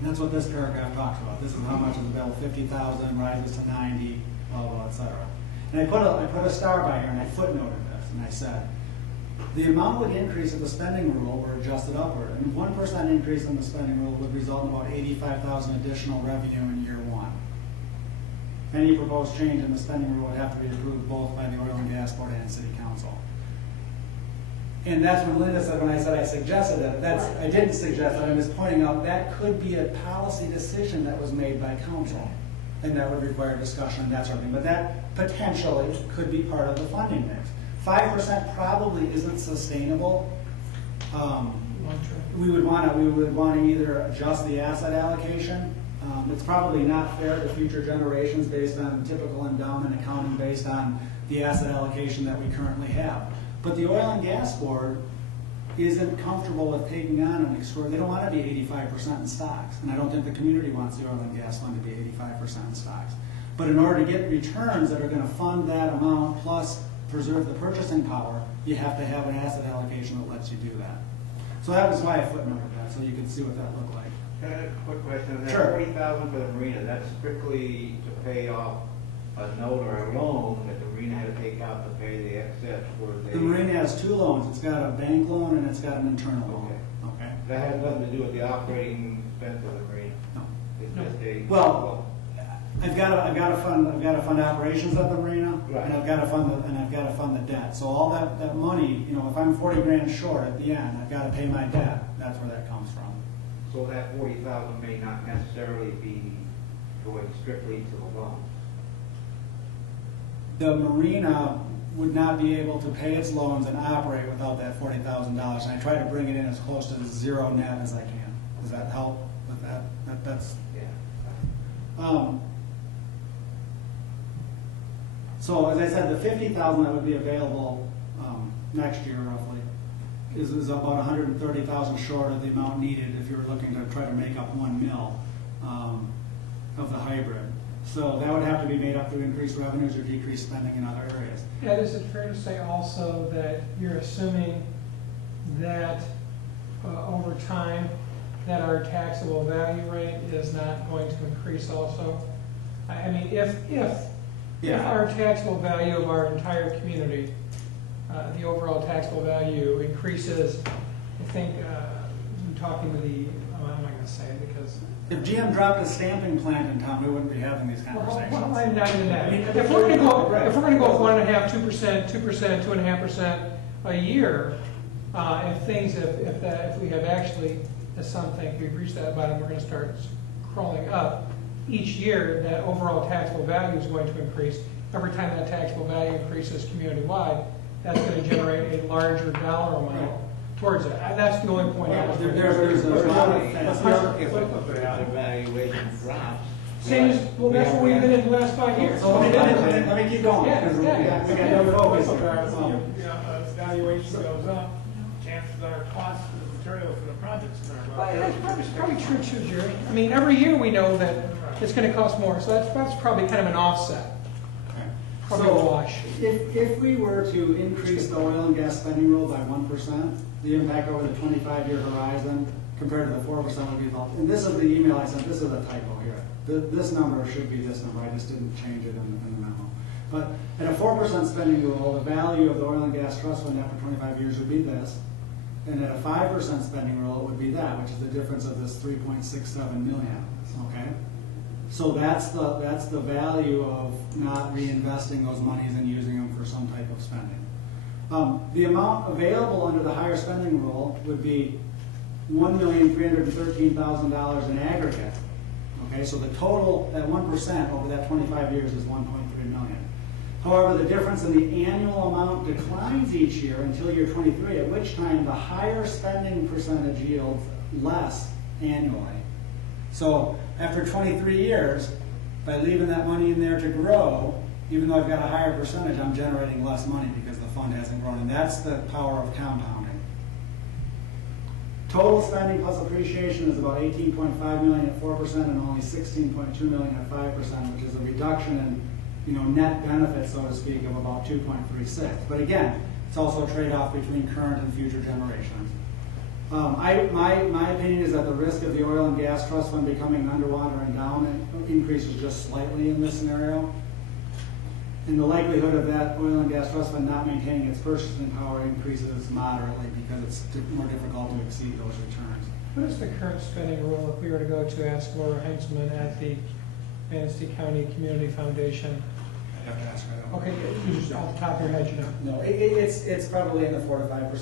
that's what this paragraph talks about. This is how much is available: 50,000 rises to 90, blah, blah, etc. And I put a star by here and I footnoted this, and I said, the amount would increase if the spending rule were adjusted upward. And 1% increase in the spending rule would result in about 85,000 additional revenue in year 1. Any proposed change in the spending rule would have to be approved both by the Oil and Gas Board and City Council. And that's when Linda said, when I said I suggested it, I didn't suggest it, I'm just pointing out that could be a policy decision that was made by council. And that would require discussion and that sort of thing. But that potentially could be part of the funding mix. 5% probably isn't sustainable. We would want to either adjust the asset allocation. It's probably not fair to future generations based on typical endowment accounting based on the asset allocation that we currently have. But the Oil and Gas Board isn't comfortable with taking on an extraordinary, they don't want to be 85% in stocks. And I don't think the community wants the Oil and Gas Fund to be 85% in stocks. But in order to get returns that are going to fund that amount plus preserve the purchasing power, you have to have an asset allocation that lets you do that. So that was why I footnoted that, so you can see what that looked like. Quick question, that Sure. 40,000 for the marina, that's strictly to pay off a note or a loan that the marina had to take out to pay the excess for The marina has 2 loans. It's got a bank loan and it's got an internal loan. Okay. That has nothing to do with the operating expense of the marina? No. It's just a... Well, I've got to fund operations at the marina, Right. and I've got to fund the debt. So all that money, if I'm 40 grand short at the end, I've got to pay my debt. That's where that comes from. So that 40,000 may not necessarily be going strictly to the loans. The marina would not be able to pay its loans and operate without that $40,000. And I try to bring it in as close to zero net as I can. Does that help with that? That's Yeah. So as I said, the 50,000 that would be available next year roughly is about 130,000 short of the amount needed if you're looking to try to make up 1 mil of the hybrid. So that would have to be made up through increased revenues or decreased spending in other areas. Ed, is it fair to say also that you're assuming that over time, that our taxable value rate is not going to increase also? I mean, if our taxable value of our entire community, the overall taxable value increases, I think, I'm talking to the, what am I going to say, because... If GM dropped a stamping plant in town, we wouldn't be having these conversations. Well, I'm not even that. If we're going to go with 1.5%, 2%, 2.5% a year, if we have actually, as some think, we've reached that bottom, we're going to start crawling up. Each year, that overall taxable value is going to increase. Every time that taxable value increases community-wide, that's going to generate a larger dollar amount towards it. That's the only point I was making. There's a lot of If the valuation drops. Same as, well, that's what we've been in the last 5 years. So let me keep going, because we got no focus. As valuation goes up, chances are cost of the material for the projects are That's probably true too, Jerry. I mean, every year we know that it's going to cost more, so that's probably kind of an offset. Probably a wash. If we were to increase the oil and gas spending rule by 1%, the impact over the 25-year horizon compared to the 4% would be about, and this is the email I sent, this is a typo here. This number should be this number, I just didn't change it in the memo. But at a 4% spending rule, the value of the oil and gas trust fund after 25 years would be this. And at a 5% spending rule, it would be that, which is the difference of this 3.67 million, okay? So that's the value of not reinvesting those monies and using them for some type of spending. The amount available under the higher spending rule would be $1,313,000 in aggregate. Okay, so the total at 1% over that 25 years is 1.3 million. However, the difference in the annual amount declines each year until year 23, at which time the higher spending percentage yields less annually. So after 23 years, by leaving that money in there to grow, even though I've got a higher percentage, I'm generating less money because the fund hasn't grown. And that's the power of compounding. Total spending plus appreciation is about 18.5 million at 4% and only 16.2 million at 5%, which is a reduction in net benefit, so to speak, of about 2.36. But again, it's also a trade-off between current and future generations. My opinion is that the risk of the oil and gas trust fund becoming underwater and down increases just slightly in this scenario. And the likelihood of that oil and gas trust fund not maintaining its purchasing power increases moderately because it's more difficult to exceed those returns. What is the current spending rule if we were to go to ask Laura Hensman at the Manistee County Community Foundation? I'd have to ask her. Okay, you just off the top of your head, you know. No, it's probably in the 4 to 5% range.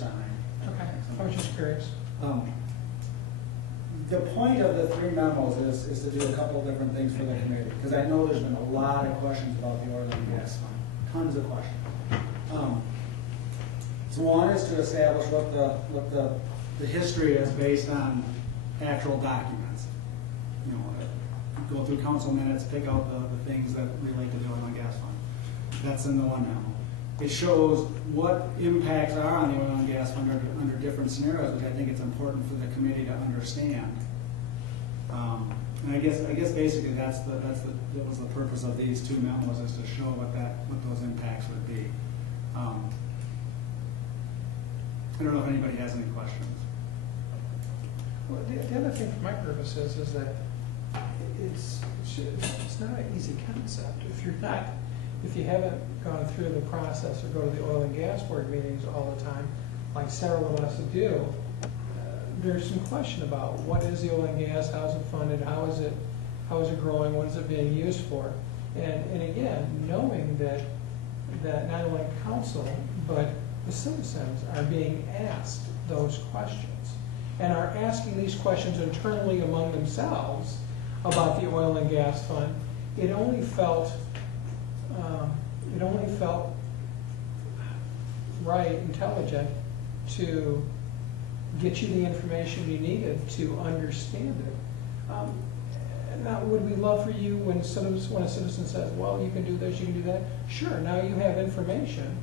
Okay, I was just curious. The point of the 3 memos is to do a couple of different things for the committee, because I know there's been a lot of questions about the oil and gas fund, tons of questions. So one is to establish what the history is based on actual documents. Go through council minutes, pick out the things that relate to the oil and gas fund. That's in the 1 memo. It shows what impacts are on the oil and gas fund under different scenarios, which I think it's important for the committee to understand. And I guess basically that was the purpose of these 2 memos, is to show what those impacts would be. I don't know if anybody has any questions. Well, the other thing for my purposes is that it's not an easy concept. If you haven't gone through the process or go to the oil and gas board meetings all the time, like several of us do, there's some question about what is the oil and gas, how is it funded, how is it growing, what is it being used for, and again, knowing that not only council but the citizens are being asked those questions. and are asking these questions internally among themselves about the oil and gas fund, it only felt right, intelligent to get you the information you needed to understand it. Now, would we love for you, when a citizen says, well, you can do this, you can do that, sure, now you have information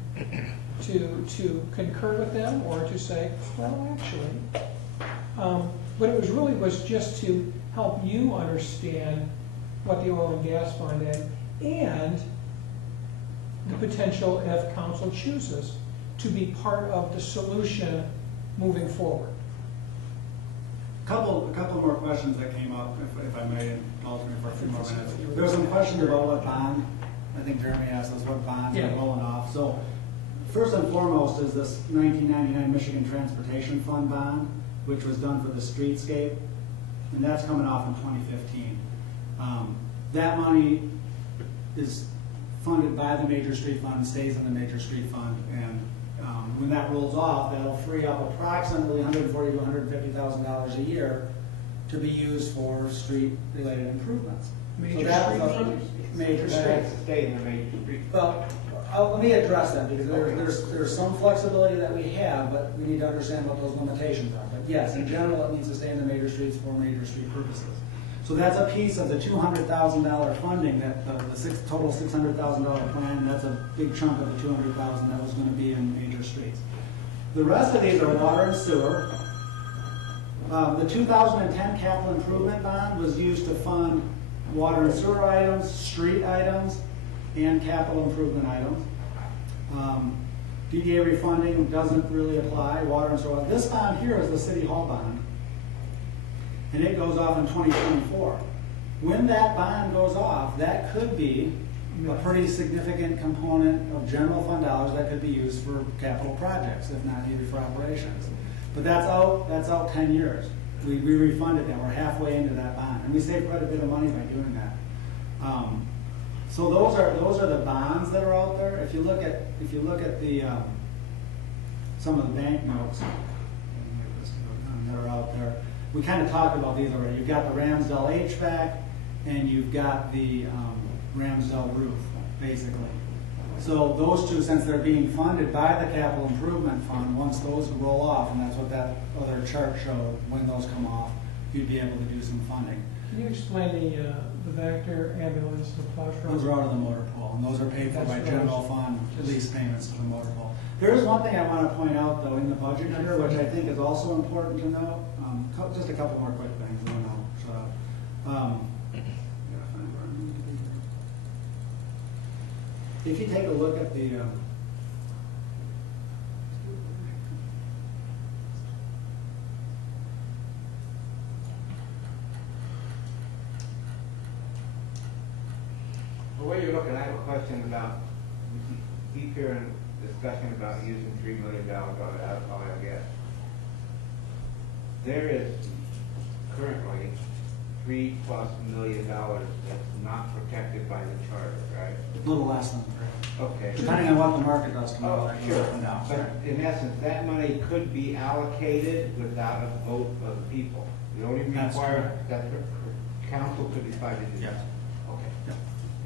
to concur with them or to say, well, actually. But it was just to help you understand what the oil and gas fund is and the potential, if council chooses, to be part of the solution moving forward. A couple more questions that came up, if I may, indulge me for a few more minutes. There was some questions about what bond, I think Jeremy asked us what bonds are rolling off. So first and foremost is this 1999 Michigan Transportation Fund bond, which was done for the streetscape, and that's coming off in 2015. That money is funded by the Major Street Fund, stays in the Major Street Fund, and when that rolls off, that'll free up approximately $140,000 to $150,000 a year to be used for street-related improvements. Major Major streets. Stay in the major street. Well, let me address that, because there's some flexibility that we have, but we need to understand what those limitations are. But yes, in general, it needs to stay in the major streets for major street purposes. So that's a piece of the $200,000 funding, that the total $600,000 plan. That's a big chunk of the $200,000 that was going to be in major streets. The rest of these are water and sewer. The 2010 capital improvement bond was used to fund water and sewer items, street items, and capital improvement items. DDA refunding doesn't really apply, water and sewer. This bond here is the City Hall bond, and it goes off in 2024. When that bond goes off, that could be a pretty significant component of general fund dollars that could be used for capital projects, if not needed for operations. But that's out 10 years. We refunded that. We're halfway into that bond, and we saved quite a bit of money by doing that. So those are the bonds that are out there. If you look at the some of the bank notes that are out there, we kind of talked about these already. You've got the Ramsdell HVAC, and you've got the Ramsdell roof, basically. So those two, since they're being funded by the Capital Improvement Fund, once those roll off, and that's what that other chart showed, when those come off, you'd be able to do some funding. Can you explain the Vector ambulance, the plow truck? Those are out of the motor pool, and those are paid for by general fund lease payments to the motor pool. There is one thing I want to point out, though, in the budget here, which I think is also important to note. Just a couple more quick things, and then I'll shut up. If you take a look at the The way you're looking, I have a question about, we keep hearing discussion about using $3 million out of oil and gas. There is currently $3+ million that's not protected by the charter, right? a little less than that. Okay. Depending on what the market does come out, Sure. up and down. But in essence, that money could be allocated without a vote of the people. You only That's require correct. that the council could decide to do that. Okay.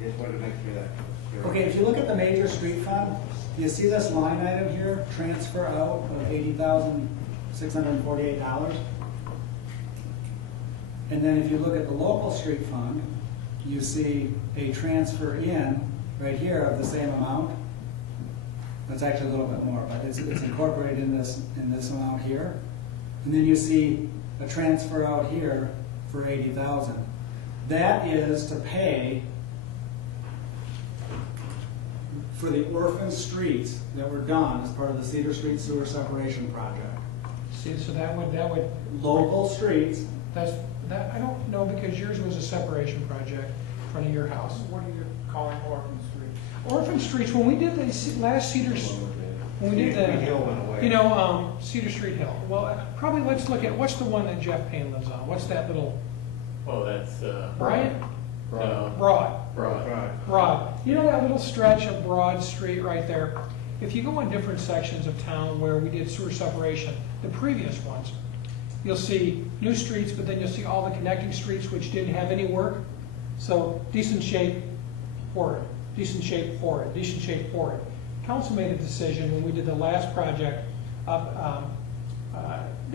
Just wanted to make sure that. clear. Okay, if you look at the major street fund, you see this line item here, transfer out of $80,648. And then if you look at the local street fund, you see a transfer in right here of the same amount. That's actually a little bit more, but it's incorporated in this amount here. And then you see a transfer out here for $80,000. That is to pay for the orphan streets that were done as part of the Cedar Street Sewer Separation Project. See, so that would, Local streets. that, I don't know, because yours was a separation project in front of your house. What are you calling orphan streets? Orphan streets, when we did the last when we did Cedar Street Hill went away. Cedar Street Hill. Well, probably let's look at, what's the one that Jeff Payne lives on? What's that little, Oh, that's, Bryant? Broad. Broad. You know that little stretch of Broad Street right there? If you go in different sections of town where we did sewer separation, the previous ones, you'll see new streets, but then you'll see all the connecting streets which didn't have any work. So decent shape, horrid, decent shape, horrid, decent shape, horrid. Council made a decision when we did the last project up,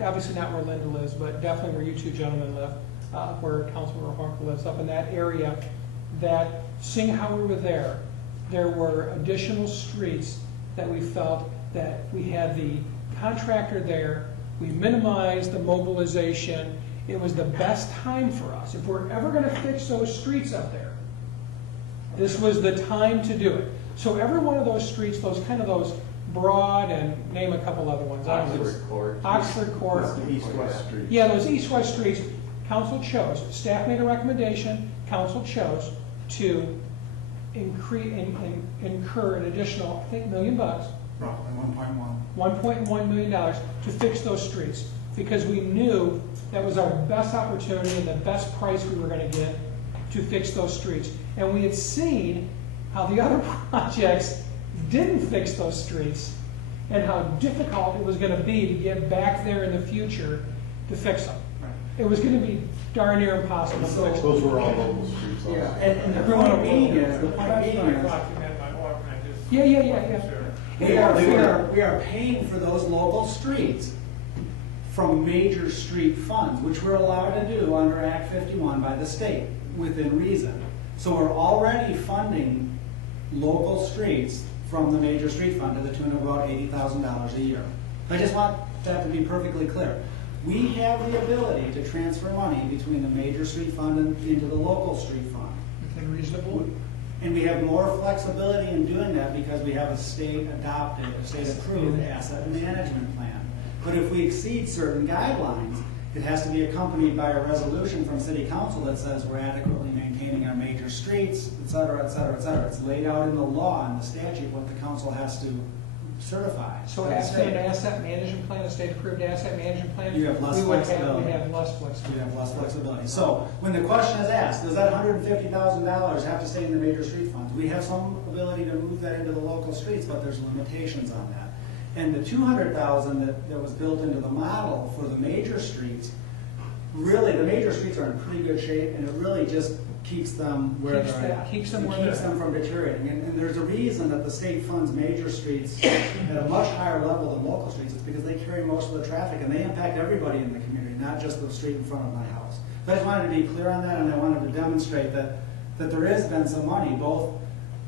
obviously not where Linda lives, but definitely where you two gentlemen live, where Councilmember Honker lives, up in that area, that seeing how we were there were additional streets that we felt that we had the contractor there, we minimized the mobilization, it was the best time for us. If we're ever gonna fix those streets up there, this was the time to do it. So every one of those streets, those broad, and name a couple other ones. Oxford Court. Oxford Court. East-west street. Yeah, those east-west streets, council chose, staff made a recommendation, council chose to incur an additional, I think, $1 million, Roughly 1.1. $1.1 million to fix those streets, because we knew that was our best opportunity and the best price we were gonna get to fix those streets. And we had seen how the other projects didn't fix those streets and how difficult it was gonna be to get back there in the future to fix them. It was gonna be darn near impossible to fix them. Those were all local streets. also. Yeah, and the point being is, That's what I thought you meant by organized. Yeah. Sure. We are paying for those local streets from major street funds, which we're allowed to do under Act 51 by the state, within reason. So we're already funding local streets from the major street fund to the tune of about $80,000 a year. I just want that to be perfectly clear. We have the ability to transfer money between the major street fund and into the local street fund. Within reasonable. And we have more flexibility in doing that because we have a state-adopted, a state-approved asset management plan. But if we exceed certain guidelines, it has to be accompanied by a resolution from City Council that says we're adequately maintaining our major streets, et cetera, et cetera, et cetera. It's laid out in the law and the statute what the council has to certify. So absent an asset management plan, a state-approved asset management plan, You have less we would flexibility. we have less flexibility. We have less flexibility. So when the question is asked, does that $150,000 have to stay in the major street funds? We have some ability to move that into the local streets, but there's limitations on that. And the $200,000 that was built into the model for the major streets, really, the major streets are in pretty good shape, and it really just keeps them where they're at. Keeps them It where they're keeps them from deteriorating. And there's a reason that the state funds major streets at a much higher level than local streets. It's because they carry most of the traffic, and they impact everybody in the community, not just the street in front of my house. So I just wanted to be clear on that, and I wanted to demonstrate that there has been some money, both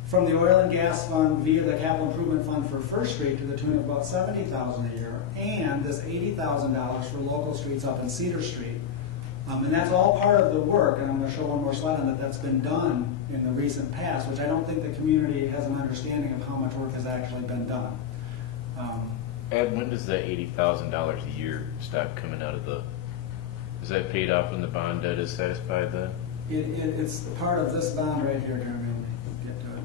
from the oil and gas fund via the capital improvement fund for First Street to the tune of about $70,000 a year, and this $80,000 for local streets up in Cedar Street. And that's all part of the work, and I'm going to show one more slide on that, that's been done in the recent past, which I don't think the community has an understanding of how much work has actually been done. Ed, when does that $80,000 a year stop coming out of the, is that paid off when the bond debt is satisfied then? It's part of this bond right here, Jeremy. Get to it.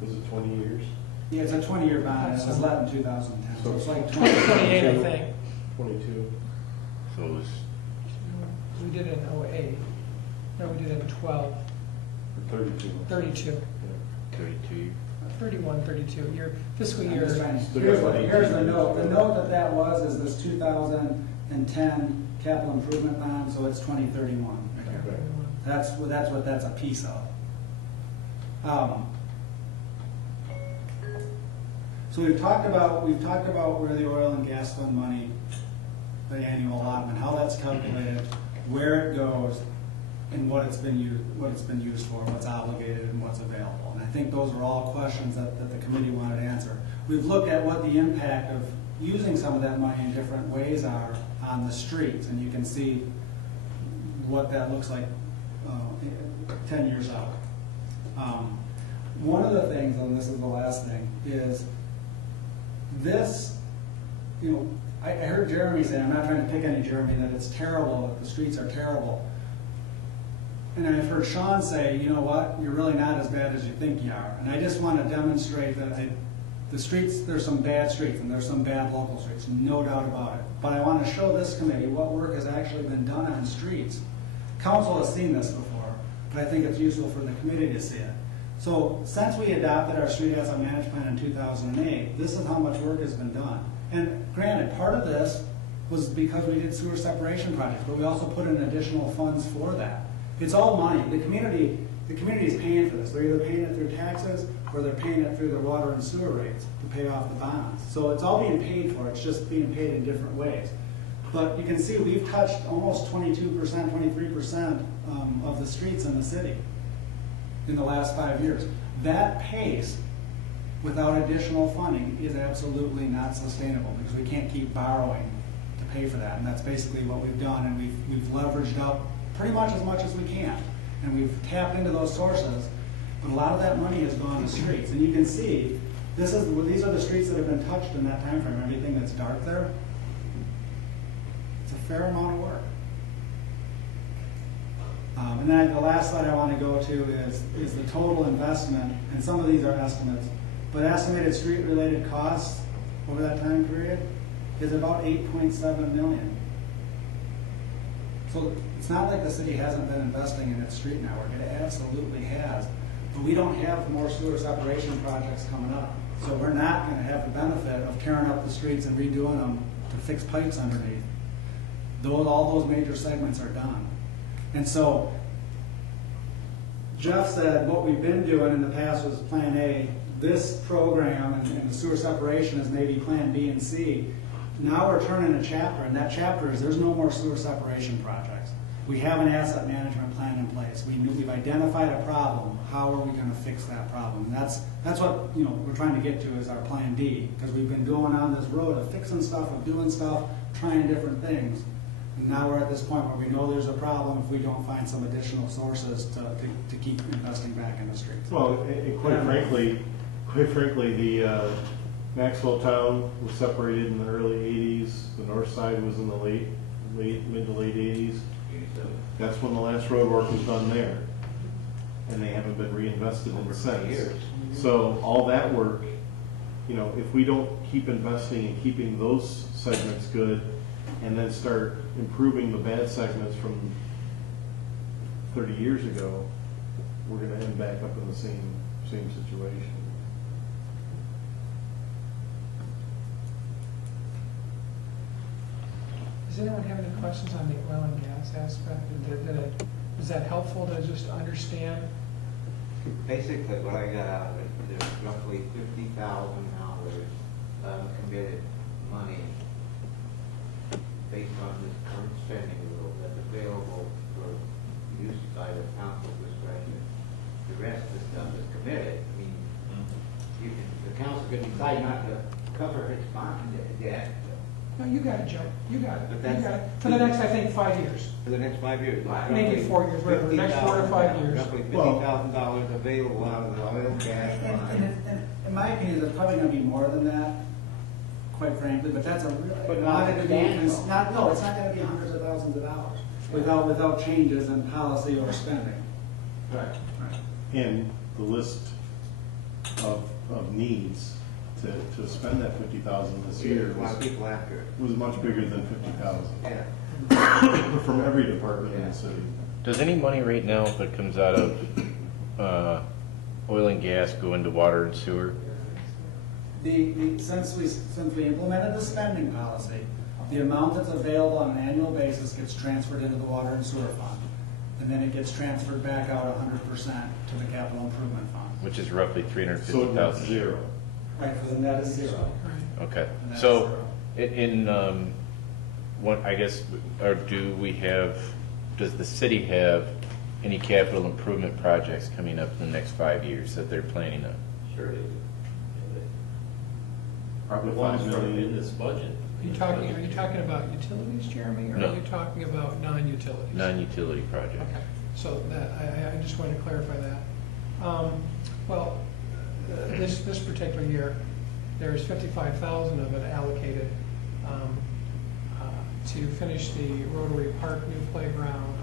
Was it 20 years? Yeah, it's a 20-year bond, it was let in 2010, so it's like 2028, I think. 22. So it was, We did it in 08. No, we did it in 12, Or 32. 32, 32. 31, 32. Your fiscal I'm year. just trying to- Still Here's got the 18. note. The note that was is this 2010 capital improvement bond, so it's 2031. right here. Okay. That's what that's a piece of. So we've talked about where the oil and gas fund money, the annual allotment, how that's calculated, where it goes, and what it's been used for, what's obligated and what's available. And I think those are all questions that the committee wanted to answer. We've looked at what the impact of using some of that money in different ways are on the streets, and you can see what that looks like 10 years out. One of the things, and this is the last thing, is this, I heard Jeremy say, I'm not trying to pick any Jeremy, that it's terrible, that the streets are terrible. And I've heard Sean say, you know what, you're really not as bad as you think you are. And I just want to demonstrate that the streets, there's some bad streets and there's some bad local streets, no doubt about it. But I want to show this committee what work has actually been done on streets. Council has seen this before. but I think it's useful for the committee to see it. So since we adopted our street asset management plan in 2008, this is how much work has been done. And granted, part of this was because we did sewer separation projects, but we also put in additional funds for that. It's all money. The community is paying for this. They're either paying it through taxes or they're paying it through their water and sewer rates to pay off the bonds. So it's all being paid for. It's just being paid in different ways. But you can see we've touched almost 22%, 23% of the streets in the city in the last 5 years. That pace, without additional funding, is absolutely not sustainable because we can't keep borrowing to pay for that. And that's basically what we've done, and we've leveraged up pretty much as we can. And we've tapped into those sources, but a lot of that money has gone to streets. And you can see, these are the streets that have been touched in that time frame. Everything that's dark there, it's a fair amount of work. And then the last slide I want to go to is the total investment, and some of these are estimates, but estimated street-related costs over that time period is about $8.7 million. So it's not like the city hasn't been investing in its street network. It absolutely has. But we don't have more sewer separation projects coming up. So we're not going to have the benefit of tearing up the streets and redoing them to fix pipes underneath. All those major segments are done. And so Jeff said what we've been doing in the past was Plan A. This program and the sewer separation is maybe Plan B and C. Now we're turning a chapter, and that chapter is there's no more sewer separation projects. We have an asset management plan in place. We've identified a problem. How are we going to fix that problem? And that's what we're trying to get to is our Plan D, because we've been going on this road of fixing stuff, of doing stuff, trying different things. And now we're at this point where we know there's a problem if we don't find some additional sources to keep investing back in the streets. Well, quite frankly, the Maxwell town was separated in the early 80s. The north side was in the mid to late 80s. That's when the last road work was done there. And they haven't been reinvested in since. So all that work, if we don't keep investing and keeping those segments good and then start improving the bad segments from 30 years ago, we're going to end back up in the same situation. Does anyone have any questions on the oil and gas aspect? Is that helpful to just understand? Basically, what I got out of it, there's roughly $50,000 of committed money based on this current spending rule that's available for use by the council discretion. The rest of the stuff is committed. I mean, the council can decide not to cover its bond debt. No, you got it, Joe. You got it. But You that's- got it. For the next, I think, 5 years. For the next 5 years. Maybe 4 years, whatever, the next 4 to 5 years. Roughly $50,000 available out of the oil and gas line. And in my opinion, there's probably going to be more than that, quite frankly, but that's a really. But not substantial. It's not going to be hundreds of thousands of dollars without changes in policy or spending. Right. And the list of needs to spend that $50,000 this year There's a lot of people after it. was much bigger than $50,000 Yeah. from every department in the city. Does any money right now that comes out of oil and gas go into water and sewer? Since we implemented the spending policy, the amount that's available on an annual basis gets transferred into the water and sewer fund. And then it gets transferred back out 100% to the capital improvement fund. Which is roughly So $350,000. that's zero. Right, because the net is zero. Okay, And that's so zero. what, I guess, or does the city have any capital improvement projects coming up in the next 5 years that they're planning on? Sure they do. Probably The ones 5 from million. in this budget. Are you talking about utilities, Jeremy, or No. are you talking about non-utilities? Non-utility projects. Okay, so that, I just wanted to clarify that. Well, this particular year, there's 55,000 of it allocated to finish the Rotary Park new playground,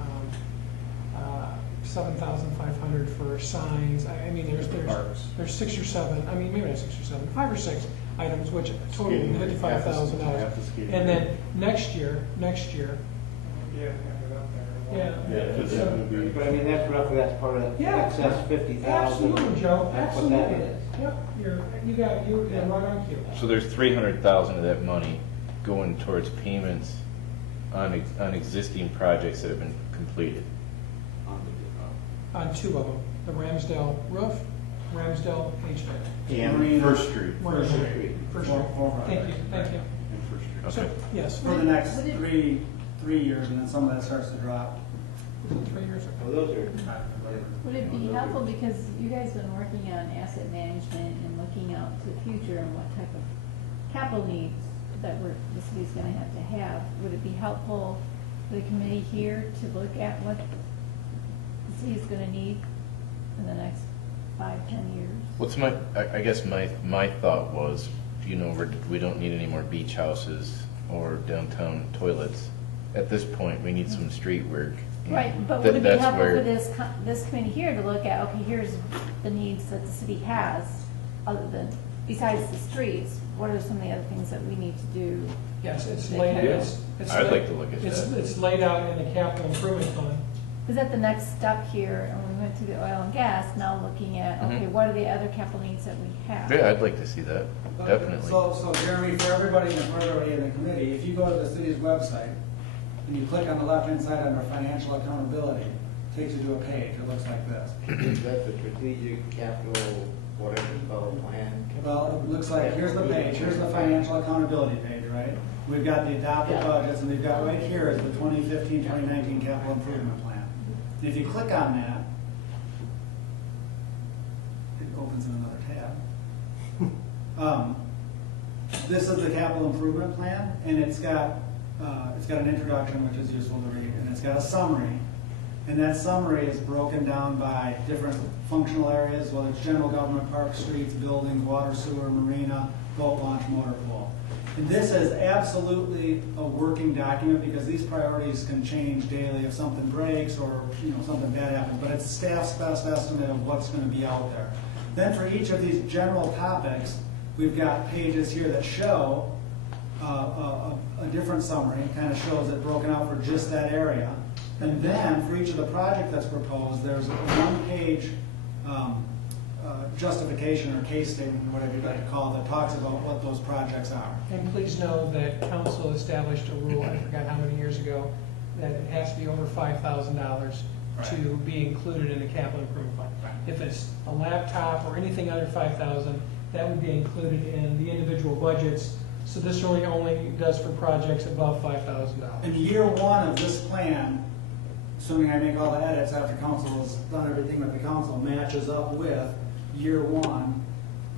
7,500 for signs. I mean, there's 6 or 7, I mean, maybe not 6 or 7, 5 or 6 items, which total Skating rink, $55,000. half the skating And then rink. next year, yeah, I have it up there, Yeah. Yeah, 'cause that would be. But I mean, that's part of Yeah, excess 50,000. Absolutely, Joe, That's what that absolutely. is. Yep, you're right on cue. So there's 300,000 of that money going towards payments on existing projects that have been completed. On two of them, the Ramsdale roof, Ramsdale HVAC. And Marina. First Street. First Street. First Four- Street. four Thank you, thank you. And First Street. So, Okay. yes, For the next Would it- three years, and then some of that starts to drop. was it 3 years Well, ago? those are. Would it be helpful, because you guys been working on asset management and looking out to the future and what type of capital needs that the city's gonna have, would it be helpful for the committee here to look at what the city's gonna need in the next 5-10 years? What's I guess my thought was, we don't need any more beach houses or downtown toilets. At this point, we need some street work. And Right, but would it be that's helpful where- for this committee here to look at, okay, here's the needs that the city has, other than, besides the streets, what are some of the other things that we need to do? Yes, it's Yeah. laid, Yeah. it's. I'd laid- like to look at it's- that. It's laid out in the capital improvement fund. Is that the next step here, and we went through the oil and gas, now looking at, okay, Mhm. what are the other capital needs that we have? Yeah, I'd like to see that, definitely. So Jeremy, for everybody and for everybody in the committee, if you go to the city's website and you click on the left-hand side under financial accountability, it takes you to a page, it looks like this. Is that the strategic capital, whatever it's called, plan? Well, it looks like, here's the page, here's the financial accountability page, right? We've got the adopted budgets, and we've got right here is the 2015-2019 capital improvement plan. And if you click on that, it opens in another tab. This is the capital improvement plan, and it's got an introduction, which is useful to read, and it's got a summary. And that summary is broken down by different functional areas, whether it's general government, parks, streets, buildings, water, sewer, marina, boat launch, motor pool. And this is absolutely a working document because these priorities can change daily if something breaks or something bad happens. But it's staff's best estimate of what's going to be out there. Then for each of these general topics, we've got pages here that show a different summary. It kind of shows it broken out for just that area. And then for each of the project that's proposed, there's a one-page justification or case statement, or whatever you'd like to call it, that talks about what those projects are. And please know that council established a rule, I forgot how many years ago, that it has to be over $5,000 to be included in the capital improvement fund. If it's a laptop or anything under $5,000, that would be included in the individual budgets. So this really only does for projects above $5,000. In year one of this plan, assuming I make all the edits after council has done everything with the council, matches up with year one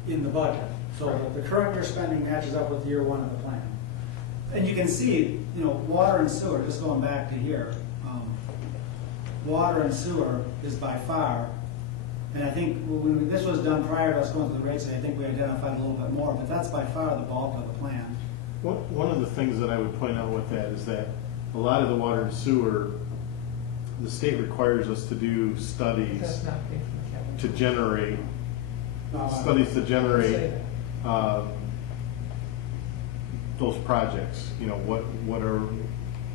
in the budget. So the current year spending matches up with year one of the plan. And you can see, water and sewer, just going back to here, water and sewer is by far, and I think when this was done prior to us going to the rates, I think we identified a little bit more, but that's by far the bulk of the plan. One of the things that I would point out with that is that a lot of the water and sewer, the state requires us to do studies That's not paid from the capital. to generate, No, studies to generate Say that. those projects.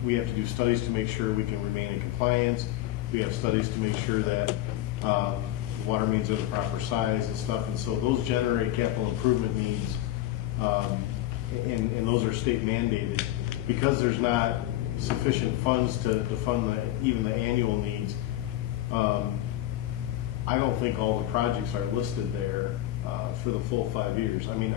We have to do studies to make sure we can remain in compliance. We have studies to make sure that water mains are the proper size and stuff. And so those generate capital improvement needs, and those are state mandated. Because there's not sufficient funds to fund even the annual needs, I don't think all the projects are listed there for the full 5 years. I mean,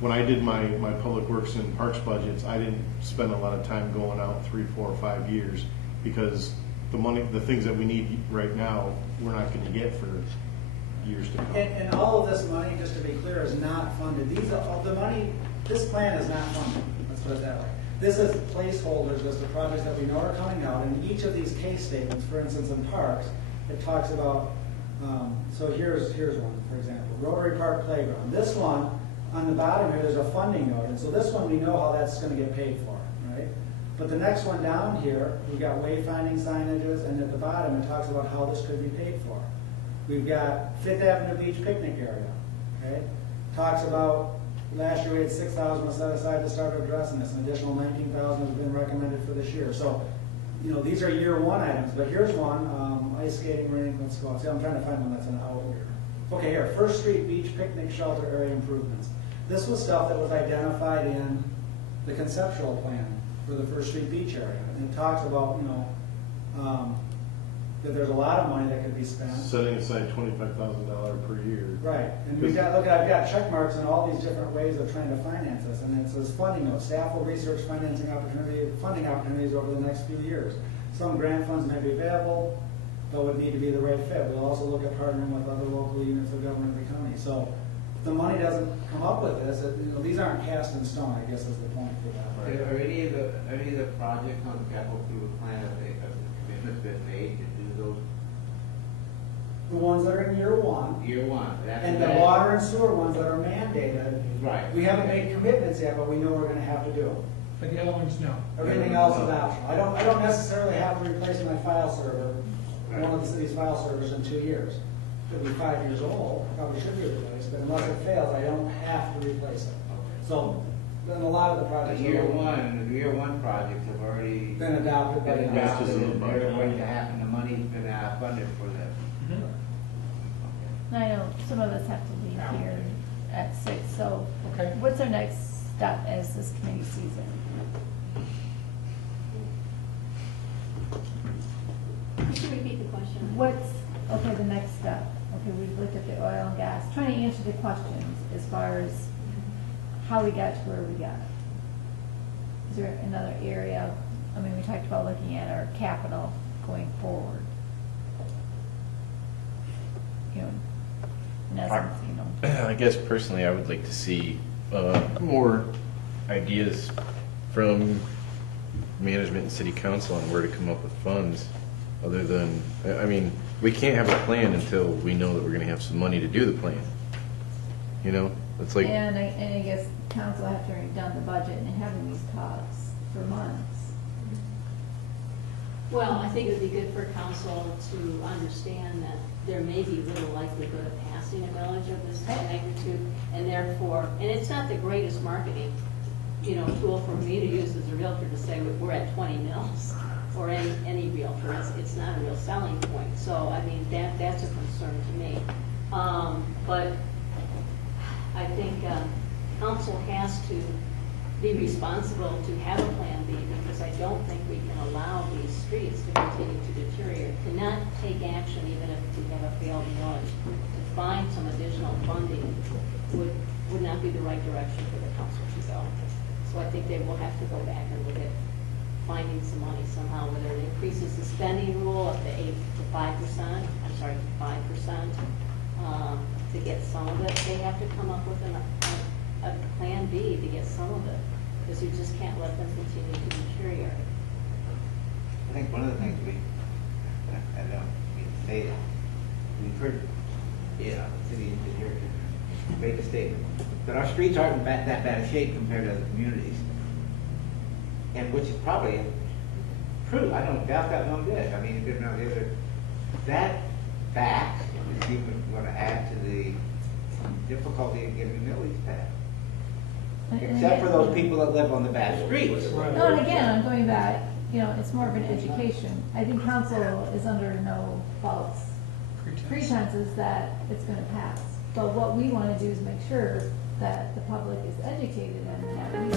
when I did my public works and parks budgets, I didn't spend a lot of time going out 3, 4, 5 years because the things that we need right now, we're not going to get for years to come. And all of this money, just to be clear, is not funded. This plan is not funded, let's put it that way. This is placeholders as the projects that we know are coming out, and each of these case statements, for instance, in parks, it talks about, so here's one, for example, Rotary Park Playground. This one, on the bottom here, there's a funding note, and so this one, we know how that's gonna get paid for, right? But the next one down here, we've got wayfinding signages, and at the bottom, it talks about how this could be paid for. We've got Fifth Avenue Beach picnic area, okay? Talks about, last year we had 6,000 was set aside to start addressing this, an additional 19,000 has been recommended for this year. So you know, these are year one items, but here's one, ice skating rink, let's go, see, I'm trying to find one that's an out here. Okay, here, First Street Beach Picnic Shelter Area Improvements. This was stuff that was identified in the conceptual plan for the First Street Beach area. And it talks about, you know, that there's a lot of money that could be spent. Setting aside $25,000 per year. Right, and we've got, look, I've got check marks in all these different ways of trying to finance this, and it says funding notes, staff will research funding opportunities over the next few years. Some grant funds may be available, but would need to be the right fit. We'll also look at partnering with other local units of government in the county. So if the money doesn't come up with this, you know, these aren't cast in stone, I guess is the point for that. Are any of the projects on the capital improvement plan, have the commitments been made to do those The ones that are in year one, year one? But after and the that- water and sewer ones that are mandated. Right. We haven't made commitments yet, but we know we're gonna have to do them. But the other ones, no. Everything else is optional. I don't necessarily have to replace my file server, one of the city's file servers in 2 years. Could be 5 years old, probably should be replaced, but unless it fails, I don't have to replace it. So, then a lot of the The projects. year one projects have already Been adopted by the. been adopted, Just as a and budget. they're going to happen, the money's been funded for them. And I know some of us have to leave here at 6, so Okay. what's our next step as this committee sees it? Could you repeat the question? What's, okay, the next step? Okay, we've looked at the oil and gas, trying to answer the questions as far as how we got to where we got. Is there another area, I mean, we talked about looking at our capital going forward. You know, in essence, you know. I guess personally, I would like to see more ideas from management and city council on where to come up with funds, other than, I mean, we can't have a plan until we know that we're gonna have some money to do the plan. You know, it's like, And I guess council after we've done the budget and having these talks for months. Well, I think it would be good for council to understand that there may be little likelihood of passing a millage of this magnitude, and therefore, and it's not the greatest marketing, you know, tool for me to use as a realtor to say we're at 20 mils, or any realtor. It's not a real selling point. So, I mean, that's a concern to me. But I think council has to be responsible to have a plan B, because I don't think we can allow these streets to continue to deteriorate. To not take action, even if we have a failed millage, to find some additional funding would not be the right direction for the council to go. So I think they will have to go back and look at finding some money somehow, whether it increases the spending rule up to 5%, to get some of it. They have to come up with a plan B to get some of it, because you just can't let them continue to deteriorate. I think one of the things I don't mean to say that, we've heard, you know, the city engineer make a statement, that our streets aren't in that bad a shape compared to other communities. And which is probably true, I don't doubt that one bit. I mean, you know, that fact is even going to add to the difficulty in getting millage passed. Except for those people that live on the bad streets. No, and again, I'm going back, you know, it's more of an education. I think council is under no false pretenses that it's gonna pass. But what we wanna do is make sure that the public is educated and that we